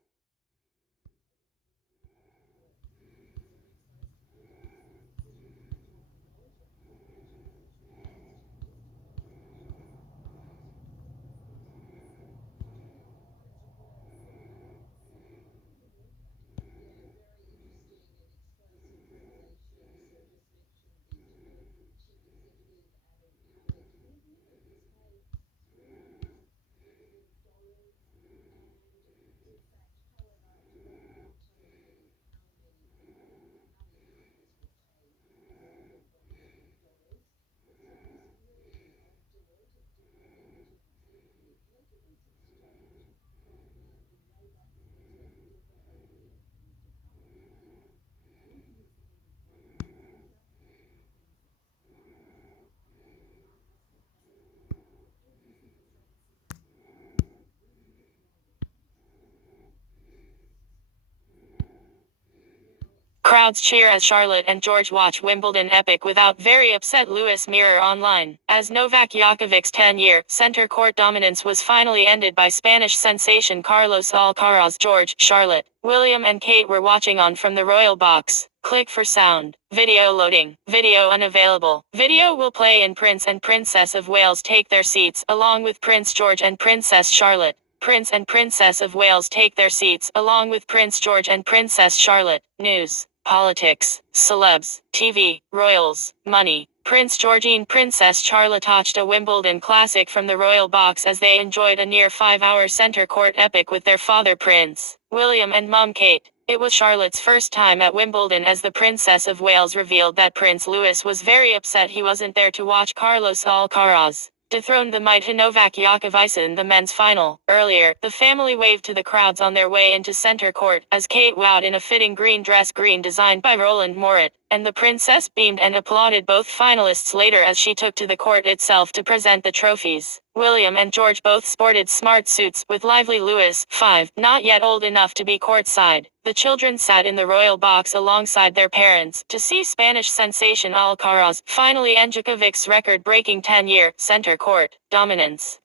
Crowds cheer as Charlotte and George watch Wimbledon epic without very upset Lewis Mirror Online. As Novak Djokovic's 10-year center court dominance was finally ended by Spanish sensation Carlos Alcaraz. George, Charlotte, William and Kate were watching on from the royal box. Click for sound. Video loading. Video unavailable. Video will play in Prince and Princess of Wales take their seats along with Prince George and Princess Charlotte. Prince and Princess of Wales take their seats along with Prince George and Princess Charlotte. News, politics, celebs, TV, royals, money. Prince George and Princess Charlotte watched a Wimbledon classic from the royal box as they enjoyed a near 5-hour center court epic with their father Prince William and mum Kate. It was Charlotte's first time at Wimbledon as the Princess of Wales revealed that Prince Louis was very upset he wasn't there to watch Carlos Alcaraz dethroned the mighty Novak Djokovic in the men's final. Earlier, the family waved to the crowds on their way into center court as Kate wowed in a fitting green dress designed by Roland Morit, and the princess beamed and applauded both finalists later as she took to the court itself to present the trophies. William and George both sported smart suits, with lively Louis, 5, not yet old enough to be courtside. The children sat in the royal box alongside their parents to see Spanish sensation Alcaraz finally end Djokovic's record-breaking 10-year center court dominance.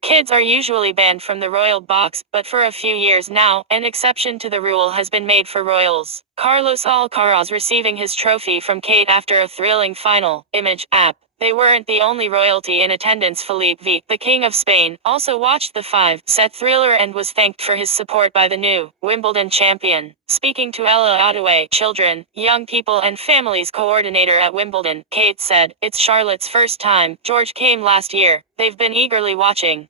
Kids are usually banned from the royal box, but for a few years now, an exception to the rule has been made for royals. Carlos Alcaraz receiving his trophy from Kate after a thrilling final. Image app. They weren't the only royalty in attendance. Felipe V, the King of Spain, also watched the 5-set thriller and was thanked for his support by the new Wimbledon champion. Speaking to Ella Ottaway, children, young people and families coordinator at Wimbledon, Kate said, "It's Charlotte's first time. George came last year. They've been eagerly watching.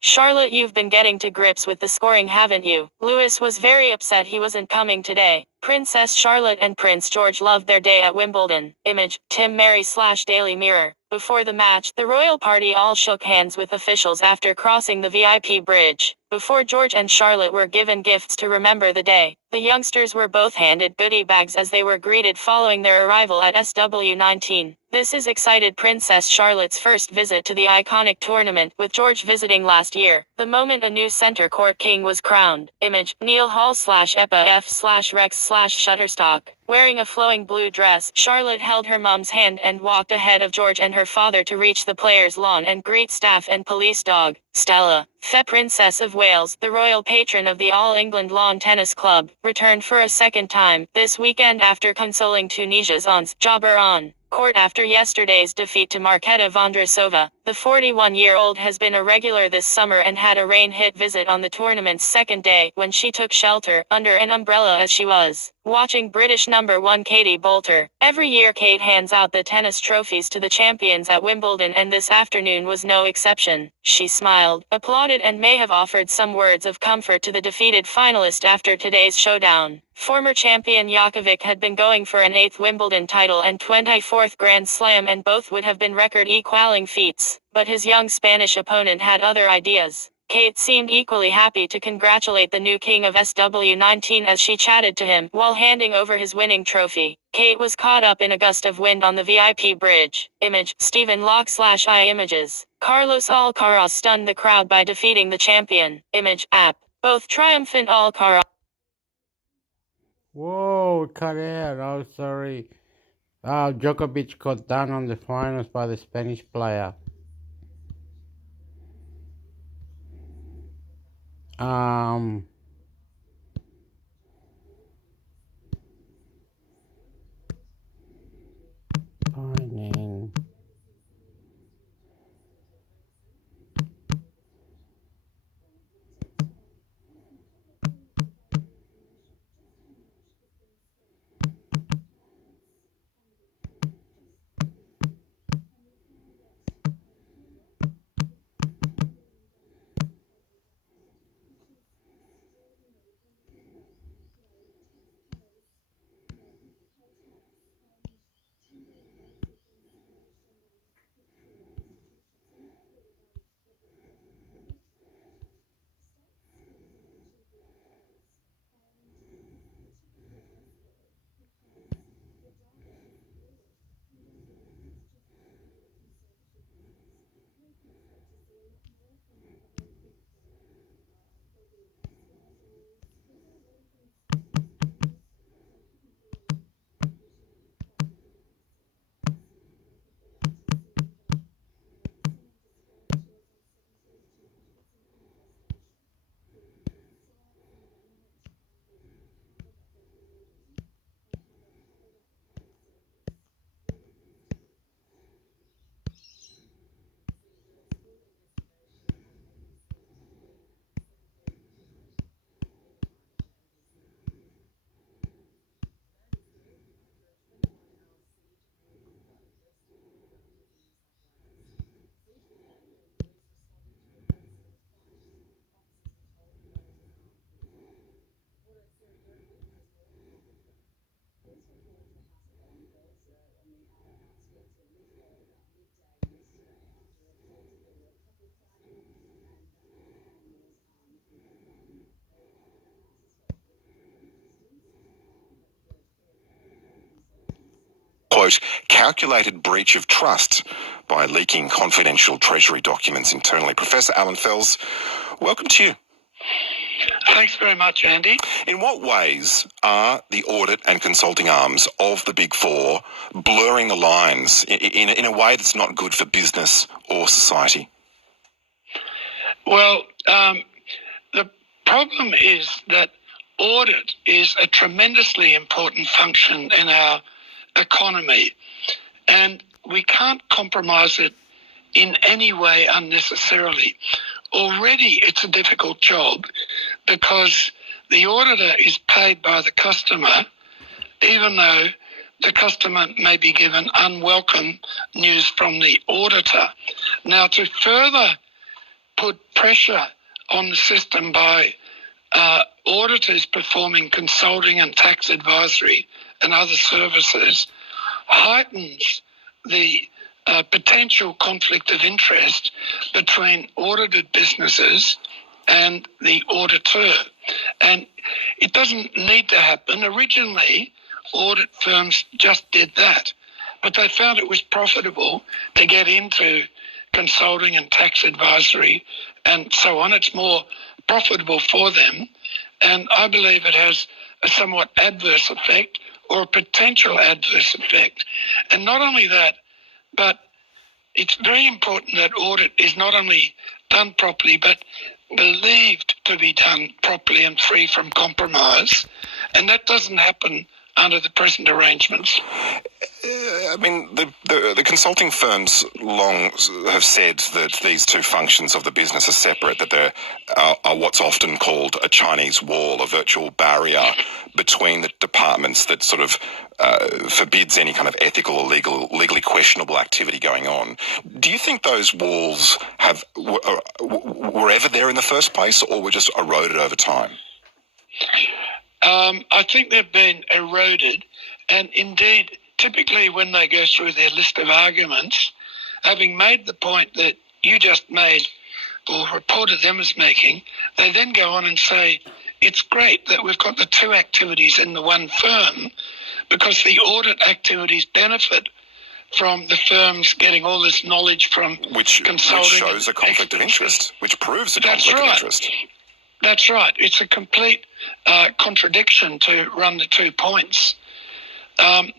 Charlotte, you've been getting to grips with the scoring, haven't you?" Louis was very upset he wasn't coming today. Princess Charlotte and Prince George loved their day at Wimbledon. Image, Tim Mary / Daily Mirror. Before the match, the royal party all shook hands with officials after crossing the VIP bridge. Before George and Charlotte were given gifts to remember the day, the youngsters were both handed goodie bags as they were greeted following their arrival at SW19. This is excited Princess Charlotte's first visit to the iconic tournament, with George visiting last year, the moment a new center court king was crowned. Image, Neil Hall / Epa F / Rex / Shutterstock. Wearing a flowing blue dress, Charlotte held her mom's hand and walked ahead of George and her father to reach the players' lawn and greet staff and police dog. Stella, the Princess of Wales, the royal patron of the All England Lawn Tennis Club, returned for a second time this weekend after consoling Tunisia's Ons Jabeur on court after yesterday's defeat to Marketa Vondrasova. The 41-year-old has been a regular this summer and had a rain-hit visit on the tournament's second day when she took shelter under an umbrella as she was watching British number 1 Katie Boulter. Every year Kate hands out the tennis trophies to the champions at Wimbledon, and this afternoon was no exception. She smiled, applauded and may have offered some words of comfort to the defeated finalist after today's showdown. Former champion Djokovic had been going for an 8th Wimbledon title and 24th Grand Slam, and both would have been record-equaling feats, but his young Spanish opponent had other ideas. Kate seemed equally happy to congratulate the new king of SW19 as she chatted to him while handing over his winning trophy. Kate was caught up in a gust of wind on the VIP bridge. Image, Stephen Locke / iMages. Carlos Alcaraz stunned the crowd by defeating the champion. Image, app. Both triumphant Alcaraz. Whoa, Carrera, oh sorry. Djokovic got done on the finals by the Spanish player. Finding. quote, calculated breach of trust by leaking confidential Treasury documents internally. Professor Alan Fells, welcome to you. Thanks very much, Andy. In what ways are the audit and consulting arms of the Big Four blurring the lines in a way that's not good for business or society? Well, the problem is that audit is a tremendously important function in our economy, and we can't compromise it in any way unnecessarily. Already it's a difficult job because the auditor is paid by the customer, even though the customer may be given unwelcome news from the auditor. Now, to further put pressure on the system by auditors performing consulting and tax advisory and other services heightens the potential conflict of interest between audited businesses and the auditor. And it doesn't need to happen. Originally, audit firms just did that, but they found it was profitable to get into consulting and tax advisory and so on. It's more profitable for them, and I believe it has a somewhat adverse effect or a potential adverse effect. And not only that, but it's very important that audit is not only done properly, but believed to be done properly and free from compromise. And that doesn't happen under the present arrangements. I mean, the consulting firms long have said that these two functions of the business are separate, that there are what's often called a Chinese wall, a virtual barrier between the departments that sort of forbids any kind of ethical or legally questionable activity going on. Do you think those walls were ever there in the first place, or were just eroded over time? I think they've been eroded, and indeed, typically when they go through their list of arguments, having made the point that you just made or reported them as making, they then go on and say, it's great that we've got the two activities in the one firm because the audit activities benefit from the firms getting all this knowledge from consulting. Which shows a conflict of interest, which proves a conflict of interest. That's right. It's a complete contradiction to run the 2 points. I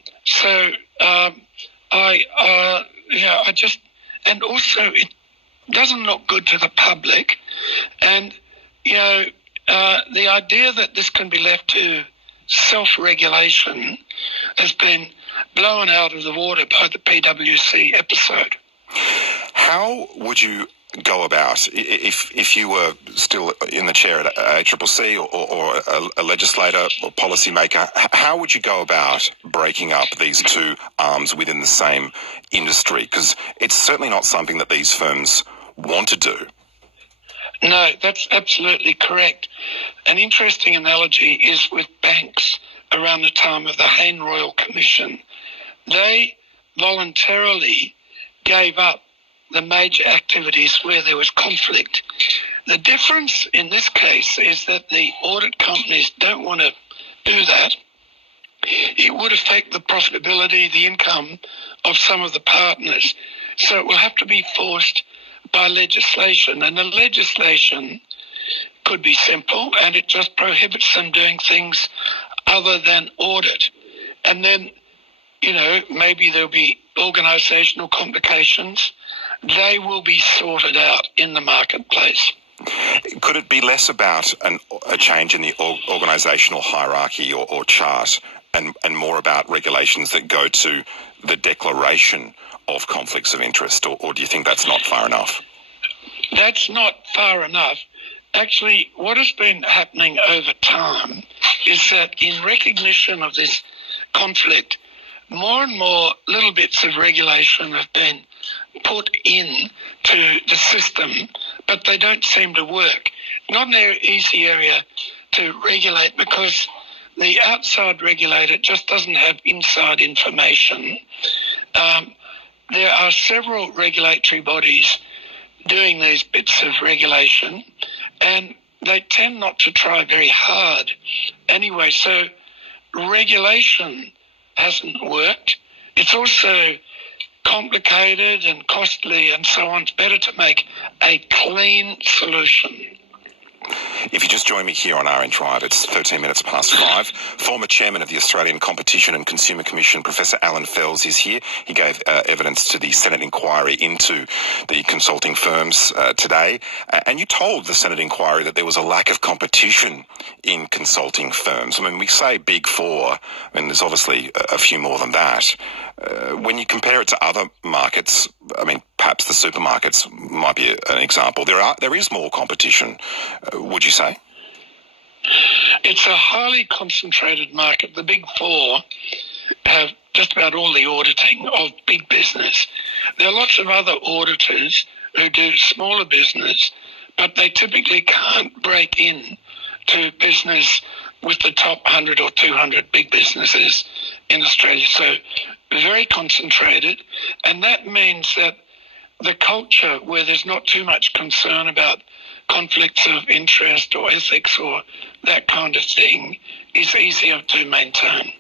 just, and also it doesn't look good to the public. And, the idea that this can be left to self-regulation has been blown out of the water by the PwC episode. How would you go about, if you were still in the chair at ACCC or a legislator or policymaker, how would you go about breaking up these two arms within the same industry? Because it's certainly not something that these firms want to do. No, that's absolutely correct. An interesting analogy is with banks around the time of the Hayne Royal Commission. They voluntarily gave up the major activities where there was conflict. The difference in this case is that the audit companies don't want to do that. It would affect the profitability, the income of some of the partners. So it will have to be forced by legislation. And the legislation could be simple and it just prohibits them doing things other than audit. And then, maybe there'll be organisational complications. They will be sorted out in the marketplace. Could it be less about a change in the organisational hierarchy or chart and more about regulations that go to the declaration of conflicts of interest, or do you think that's not far enough? That's not far enough. Actually, what has been happening over time is that in recognition of this conflict, more and more little bits of regulation have been put in to the system, but they don't seem to work. Not an easy area to regulate because the outside regulator just doesn't have inside information. There are several regulatory bodies doing these bits of regulation, and they tend not to try very hard anyway. So regulation hasn't worked. it's also complicated and costly and so on. It's better to make a clean solution. If you just join me here on RN Drive, it's 13 minutes past 5. Former chairman of the Australian Competition and Consumer Commission, Professor Alan Fels, is here. He gave evidence to the Senate inquiry into the consulting firms today. And you told the Senate inquiry that there was a lack of competition in consulting firms. I mean, we say big four, I mean, there's obviously a few more than that. When you compare it to other markets, I mean, perhaps the supermarkets might be an example. There is more competition, would you say? It's a highly concentrated market. The big four have just about all the auditing of big business. There are lots of other auditors who do smaller business, but they typically can't break in to business with the top 100 or 200 big businesses in Australia. So very concentrated, and that means that the culture where there's not too much concern about conflicts of interest or ethics or that kind of thing is easier to maintain.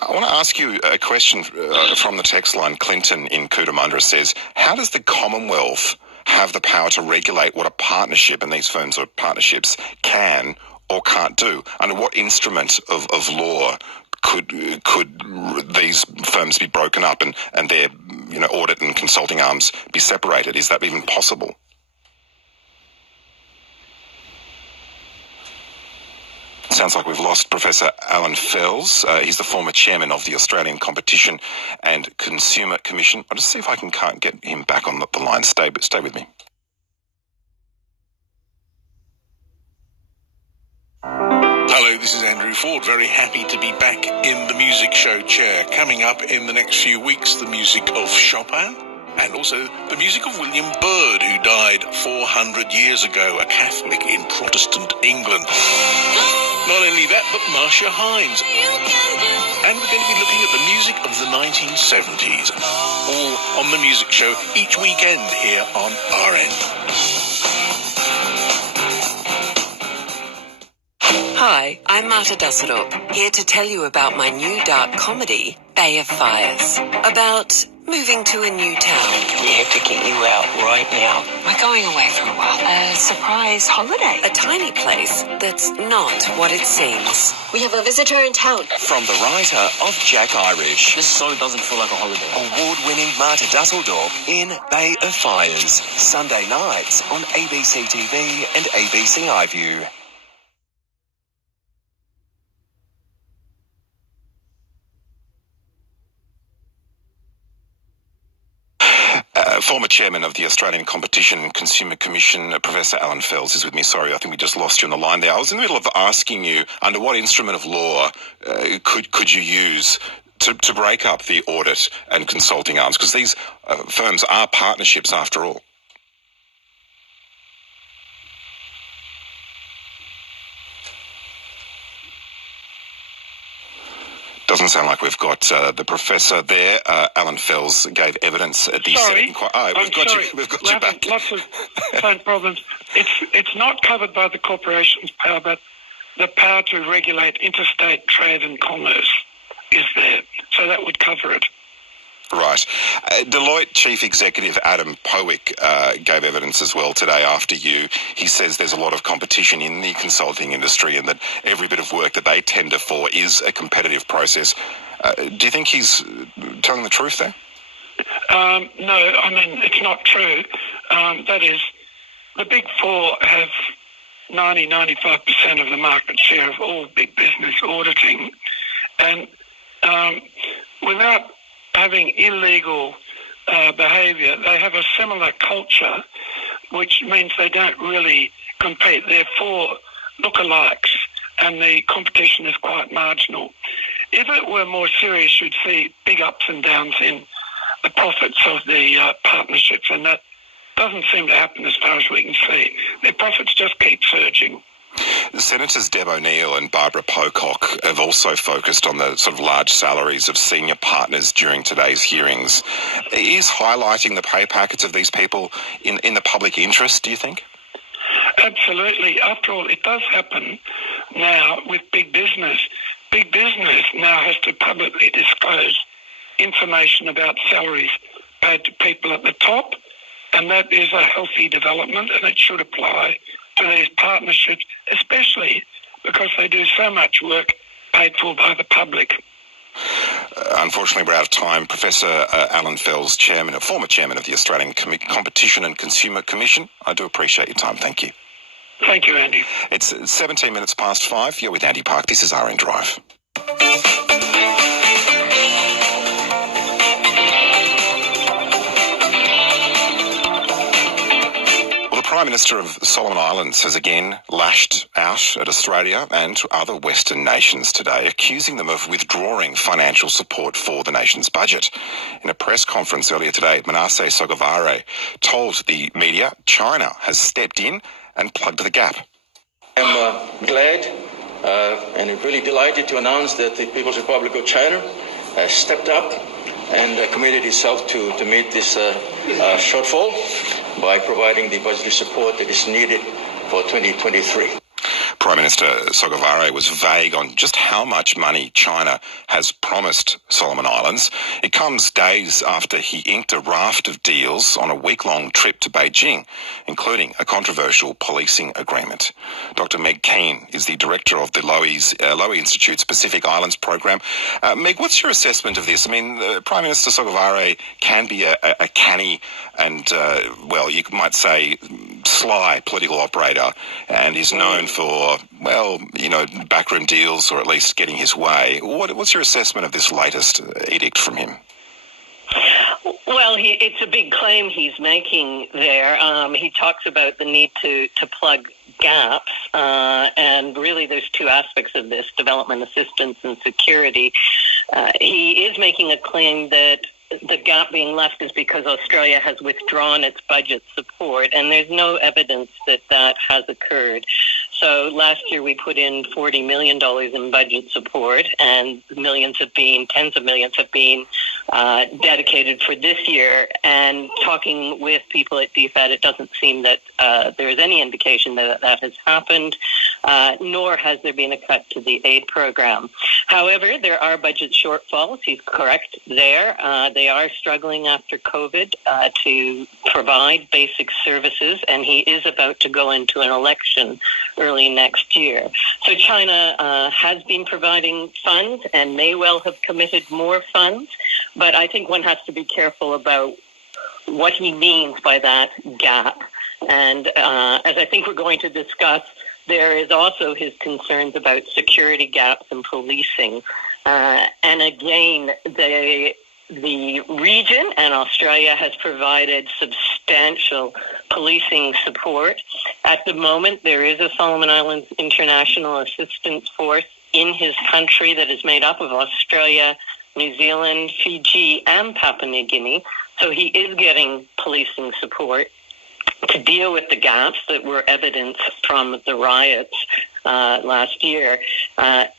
I want to ask you a question from the text line. Clinton in Cootamundra says, how does the Commonwealth have the power to regulate what a partnership, and these firms are partnerships, can or can't do? Under what instrument of law could these firms be broken up and their audit and consulting arms be separated? Is that even possible? Sounds like we've lost Professor Alan Fels. He's the former chairman of the Australian Competition and Consumer Commission. I'll just see if I can't get him back on the line. Stay with me. Hello, this is Andrew Ford. Very happy to be back in the music show chair. Coming up in the next few weeks, the music of Chopin and also the music of William Byrd, who died 400 years ago, a Catholic in Protestant England. Not only that, but Marcia Hines. And we're going to be looking at the music of the 1970s. All on the music show each weekend here on RN. Hi, I'm Marta Dusseldorp, here to tell you about my new dark comedy, Bay of Fires, about moving to a new town. We have to get you out right now. We're going away for a while. A surprise holiday. A tiny place that's not what it seems. We have a visitor in town. From the writer of Jack Irish. This so doesn't feel like a holiday. Award-winning Marta Dusseldorp in Bay of Fires. Sunday nights on ABC TV and ABC iView. Former chairman of the Australian Competition and Consumer Commission, Professor Alan Fels, is with me. Sorry, I think we just lost you on the line there. I was in the middle of asking you, under what instrument of law could you use to break up the audit and consulting arms? Because these firms are partnerships after all. Doesn't sound like we've got the professor there. Alan Fels gave evidence at the Senate inquiry. Oh, we've got you back. Lots of phone problems. It's not covered by the corporation's power, but the power to regulate interstate trade and commerce is there. So that would cover it. Right. Deloitte Chief Executive Adam Powick gave evidence as well today after you. He says there's a lot of competition in the consulting industry and that every bit of work that they tender for is a competitive process. Do you think he's telling the truth there? No, I mean, it's not true. That is, the big four have 95% of the market share of all big business auditing. And without having illegal behaviour, they have a similar culture, which means they don't really compete. They're four lookalikes, and the competition is quite marginal. If it were more serious, you'd see big ups and downs in the profits of the partnerships, and that doesn't seem to happen as far as we can see. Their profits just keep surging. Senators Deb O'Neill and Barbara Pocock have also focused on the sort of large salaries of senior partners during today's hearings. Is highlighting the pay packets of these people in the public interest, do you think? Absolutely. After all, it does happen now with big business. Big business now has to publicly disclose information about salaries paid to people at the top, and that is a healthy development, and it should apply to these partnerships, especially because they do so much work paid for by the public. Unfortunately, we're out of time. Professor Alan Fells, former chairman of the Australian Competition and Consumer Commission, I do appreciate your time. Thank you. Thank you, Andy. It's 17 minutes past 5. You're with Andy Park. This is RN Drive. The Prime Minister of the Solomon Islands has again lashed out at Australia and other Western nations today, accusing them of withdrawing financial support for the nation's budget. In a press conference earlier today, Manasseh Sogavare told the media China has stepped in and plugged the gap. I'm glad and really delighted to announce that the People's Republic of China has stepped up and committed itself to meet this shortfall by providing the budgetary support that is needed for 2023. Prime Minister Sogavare was vague on just how much money China has promised Solomon Islands. It comes days after he inked a raft of deals on a week-long trip to Beijing, including a controversial policing agreement. Dr. Meg Keane is the director of the Lowy Institute's Pacific Islands program. Meg, what's your assessment of this? I mean, Prime Minister Sogavare can be a canny and, well, you might say sly political operator, and is known for, well, you know, backroom deals or at least getting his way. What's your assessment of this latest edict from him? Well, it's a big claim he's making there. He talks about the need to plug gaps, and really there's two aspects of this, development assistance and security. He is making a claim that the gap being left is because Australia has withdrawn its budget support, and there's no evidence that that has occurred. So last year we put in $40 million in budget support, and tens of millions have been dedicated for this year. And talking with people at DFAT, it doesn't seem that there is any indication that that has happened, nor has there been a cut to the aid program. However, there are budget shortfalls. He's correct there. They are struggling after COVID to provide basic services, and he is about to go into an election early next year. So China has been providing funds and may well have committed more funds, but I think one has to be careful about what he means by that gap. And as I think we're going to discuss, there is also his concerns about security gaps in policing. And again, the region and Australia has provided substantial policing support. At the moment, there is a Solomon Islands International Assistance Force in his country that is made up of Australia, New Zealand, Fiji, and Papua New Guinea. So he is getting policing support to deal with the gaps that were evident from the riots last year.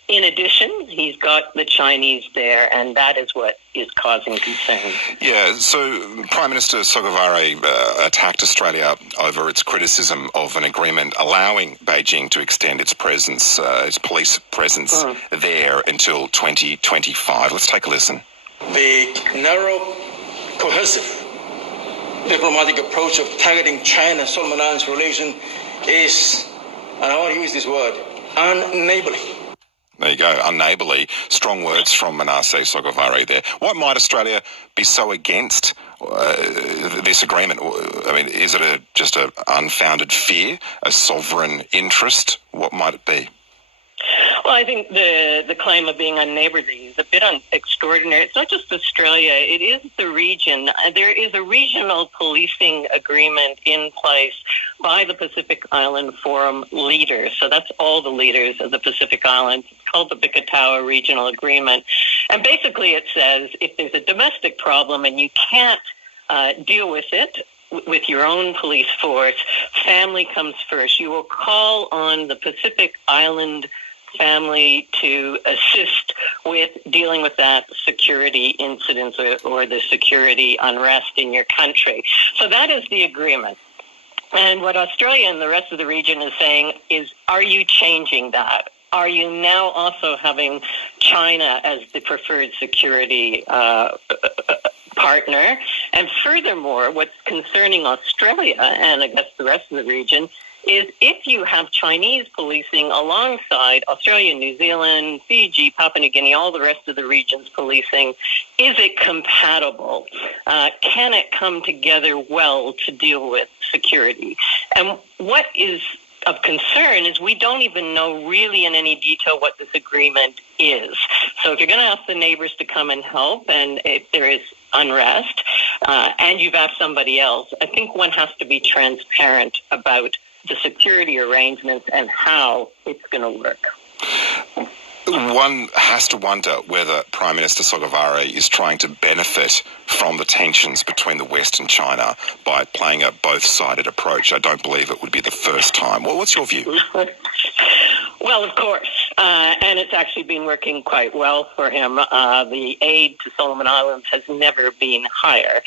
In addition, he's got the Chinese there, and that is what is causing concern. Yeah, so Prime Minister Sogavare attacked Australia over its criticism of an agreement allowing Beijing to extend its presence, its police presence there until 2025. Let's take a listen. The narrow, cohesive diplomatic approach of targeting China-Solomon Islands relation is, and I want to use this word, unneighbourly. There you go, unneighbourly. Strong words from Manasseh Sogavare there. What might Australia be so against this agreement? I mean, is it just an unfounded fear, a sovereign interest? What might it be? Well, I think the claim of being unneighbourly is a bit extraordinary. It's not just Australia, it is the region. There is a regional policing agreement in place by the Pacific Island Forum leaders. So that's all the leaders of the Pacific Islands. It's called the Bikatawa Regional Agreement. And basically it says if there's a domestic problem and you can't deal with it with your own police force, family comes first. You will call on the Pacific Island family to assist with dealing with that security incidents or the security unrest in your country. So that is the agreement. And what Australia and the rest of the region is saying is, are you changing that? are you now also having China as the preferred security partner? And furthermore, what's concerning Australia and I guess the rest of the region is if you have Chinese policing alongside Australia, New Zealand, Fiji, Papua New Guinea, all the rest of the region's policing, is it compatible? Can it come together well to deal with security? And what is of concern is we don't even know really in any detail what this agreement is. So if you're going to ask the neighbors to come and help, and if there is unrest, and you've asked somebody else, I think one has to be transparent about the security arrangements and how it's going to work. One has to wonder whether Prime Minister Sogavare is trying to benefit from the tensions between the West and China by playing a both-sided approach. I don't believe it would be the first time. Well, what's your view? Well, of course, and it's actually been working quite well for him. The aid to Solomon Islands has never been higher.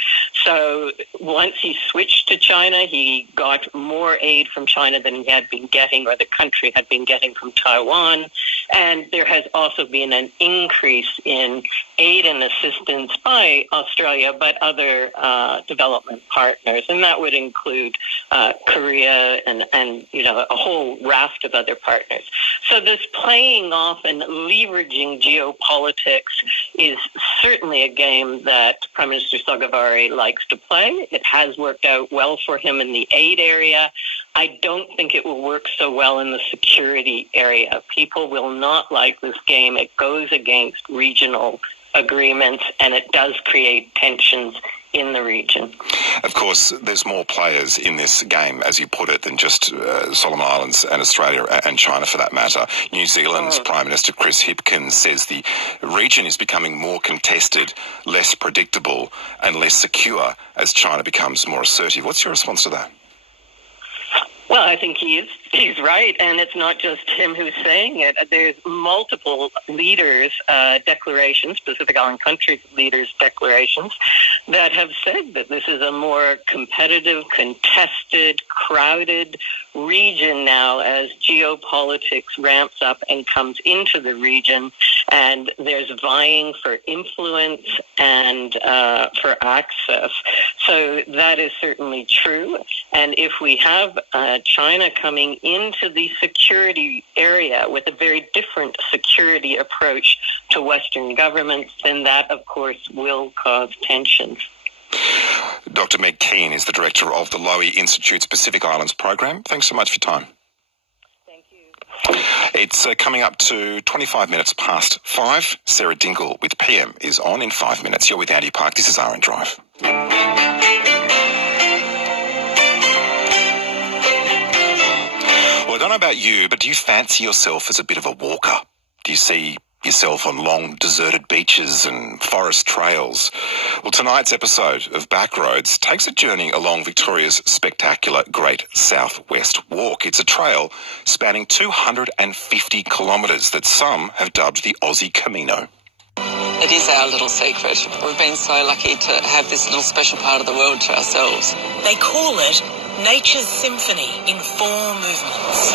So once he switched to China, he got more aid from China than he had been getting, or the country had been getting from Taiwan. And there has also been an increase in aid and assistance by Australia, but other development partners, and that would include Korea and a whole raft of other partners. So this playing off and leveraging geopolitics is certainly a game that Prime Minister Sogavare likes to play. It has worked out well for him in the aid area. I don't think it will work so well in the security area. People will not like this game. It goes against regional agreements, and it does create tensions in the region. Of course, there's more players in this game, as you put it, than just Solomon Islands and Australia and China for that matter. New Zealand's Prime Minister Chris Hipkins says the region is becoming more contested, less predictable and less secure as China becomes more assertive. What's your response to that? Well, I think he's right, and it's not just him who's saying it. There's multiple leaders' declarations, Pacific Island country leaders' declarations, that have said that this is a more competitive, contested, crowded region now as geopolitics ramps up and comes into the region, and there's vying for influence and for access. So that is certainly true, and if we have China coming into the security area with a very different security approach to Western governments, then that, of course, will cause tensions. Dr. Meg Keane is the director of the Lowy Institute's Pacific Islands program. Thanks so much for your time. Thank you. It's coming up to 25 minutes past 5. Sarah Dingle with PM is on in 5 minutes. You're with Andy Park. This is RN Drive. Well, I don't know about you, but do you fancy yourself as a bit of a walker? Do you see yourself on long deserted beaches and forest trails? Well, tonight's episode of Backroads takes a journey along Victoria's spectacular Great South West Walk. It's a trail spanning 250 kilometres that some have dubbed the Aussie Camino. It is our little secret. We've been so lucky to have this little special part of the world to ourselves. They call it Nature's Symphony in 4 movements,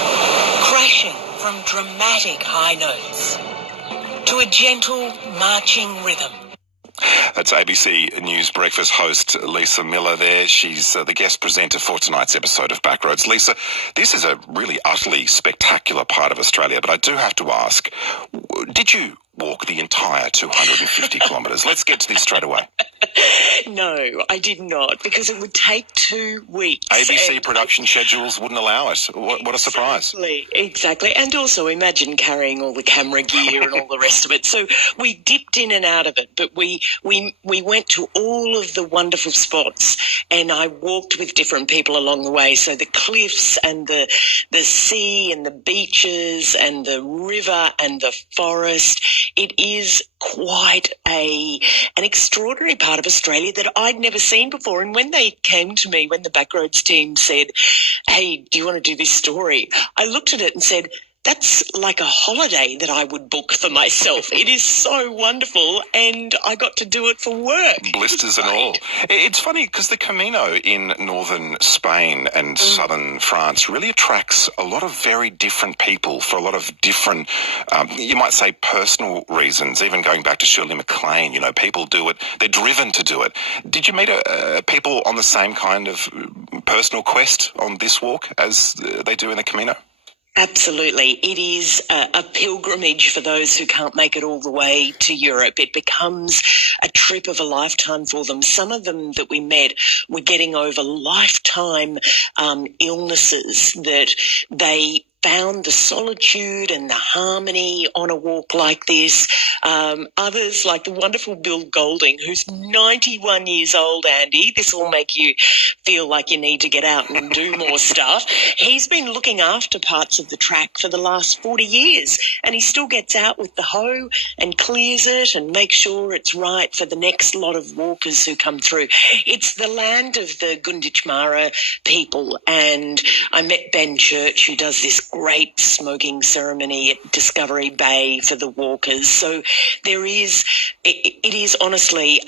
crashing from dramatic high notes to a gentle marching rhythm. That's ABC News Breakfast host Lisa Miller there. She's the guest presenter for tonight's episode of Backroads. Lisa, this is a really utterly spectacular part of Australia, but I do have to ask, did you walk the entire 250 kilometres? Let's get to this straight away. No, I did not, because it would take 2 weeks. ABC production schedules wouldn't allow it. What a surprise. Exactly. And also imagine carrying all the camera gear and all the rest of it. So we dipped in and out of it, but we went to all of the wonderful spots, and I walked with different people along the way. So the cliffs and the sea and the beaches and the river and the forest. It is quite an extraordinary part of Australia that I'd never seen before. And when they came to me, when the Backroads team said, "Hey, do you want to do this story?" I looked at it and said, that's like a holiday that I would book for myself. It is so wonderful, and I got to do it for work. Blisters and all. It's funny because the Camino in northern Spain and southern France really attracts a lot of very different people for a lot of different, you might say, personal reasons, even going back to Shirley MacLaine. You know, people do it, they're driven to do it. Did you meet people on the same kind of personal quest on this walk as they do in the Camino? Absolutely. It is a pilgrimage for those who can't make it all the way to Europe. It becomes a trip of a lifetime for them. Some of them that we met were getting over lifetime illnesses that they found the solitude and the harmony on a walk like this. Others, like the wonderful Bill Golding, who's 91 years old, Andy. This will make you feel like you need to get out and do more stuff. He's been looking after parts of the track for the last 40 years, and he still gets out with the hoe and clears it and makes sure it's right for the next lot of walkers who come through. It's the land of the Gunditjmara people, and I met Ben Church, who does this great smoking ceremony at Discovery Bay for the walkers. So there is, it is honestly,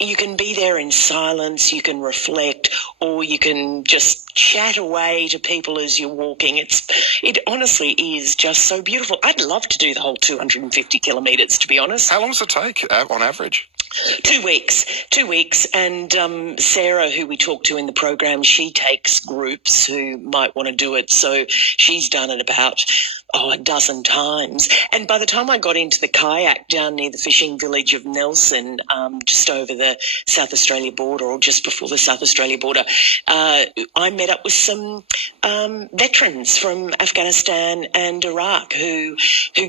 you can be there in silence, you can reflect, or you can just chat away to people as you're walking. It honestly is just so beautiful. I'd love to do the whole 250 kilometres, to be honest. How long does it take on average? 2 weeks. And Sarah, who we talked to in the program, she takes groups who might want to do it. So she's done it about a dozen times. And by the time I got into the kayak down near the fishing village of Nelson, just over the South Australia border, or just before the South Australia border, I met up with some veterans from Afghanistan and Iraq who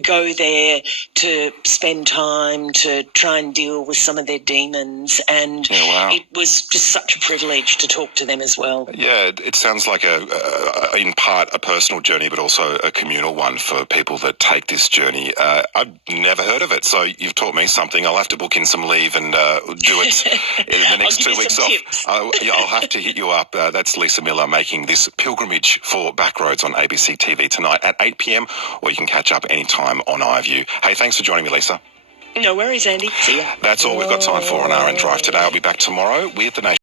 go there to spend time to try and deal with some of their demons. And it was just such a privilege to talk to them as well. Yeah, it sounds like in part a personal journey, but also a communal one for people that take this journey. I've never heard of it, so you've taught me something. I'll have to book in some leave and do it in the next 2 weeks off. I'll have to hit you up. That's Lisa Miller making this pilgrimage for Backroads on ABC TV tonight at 8 p.m, or you can catch up anytime on iView. Hey, thanks for joining me, Lisa. No worries, Andy. See ya. That's all we've got time for on RN Drive today. I'll be back tomorrow with the Nation.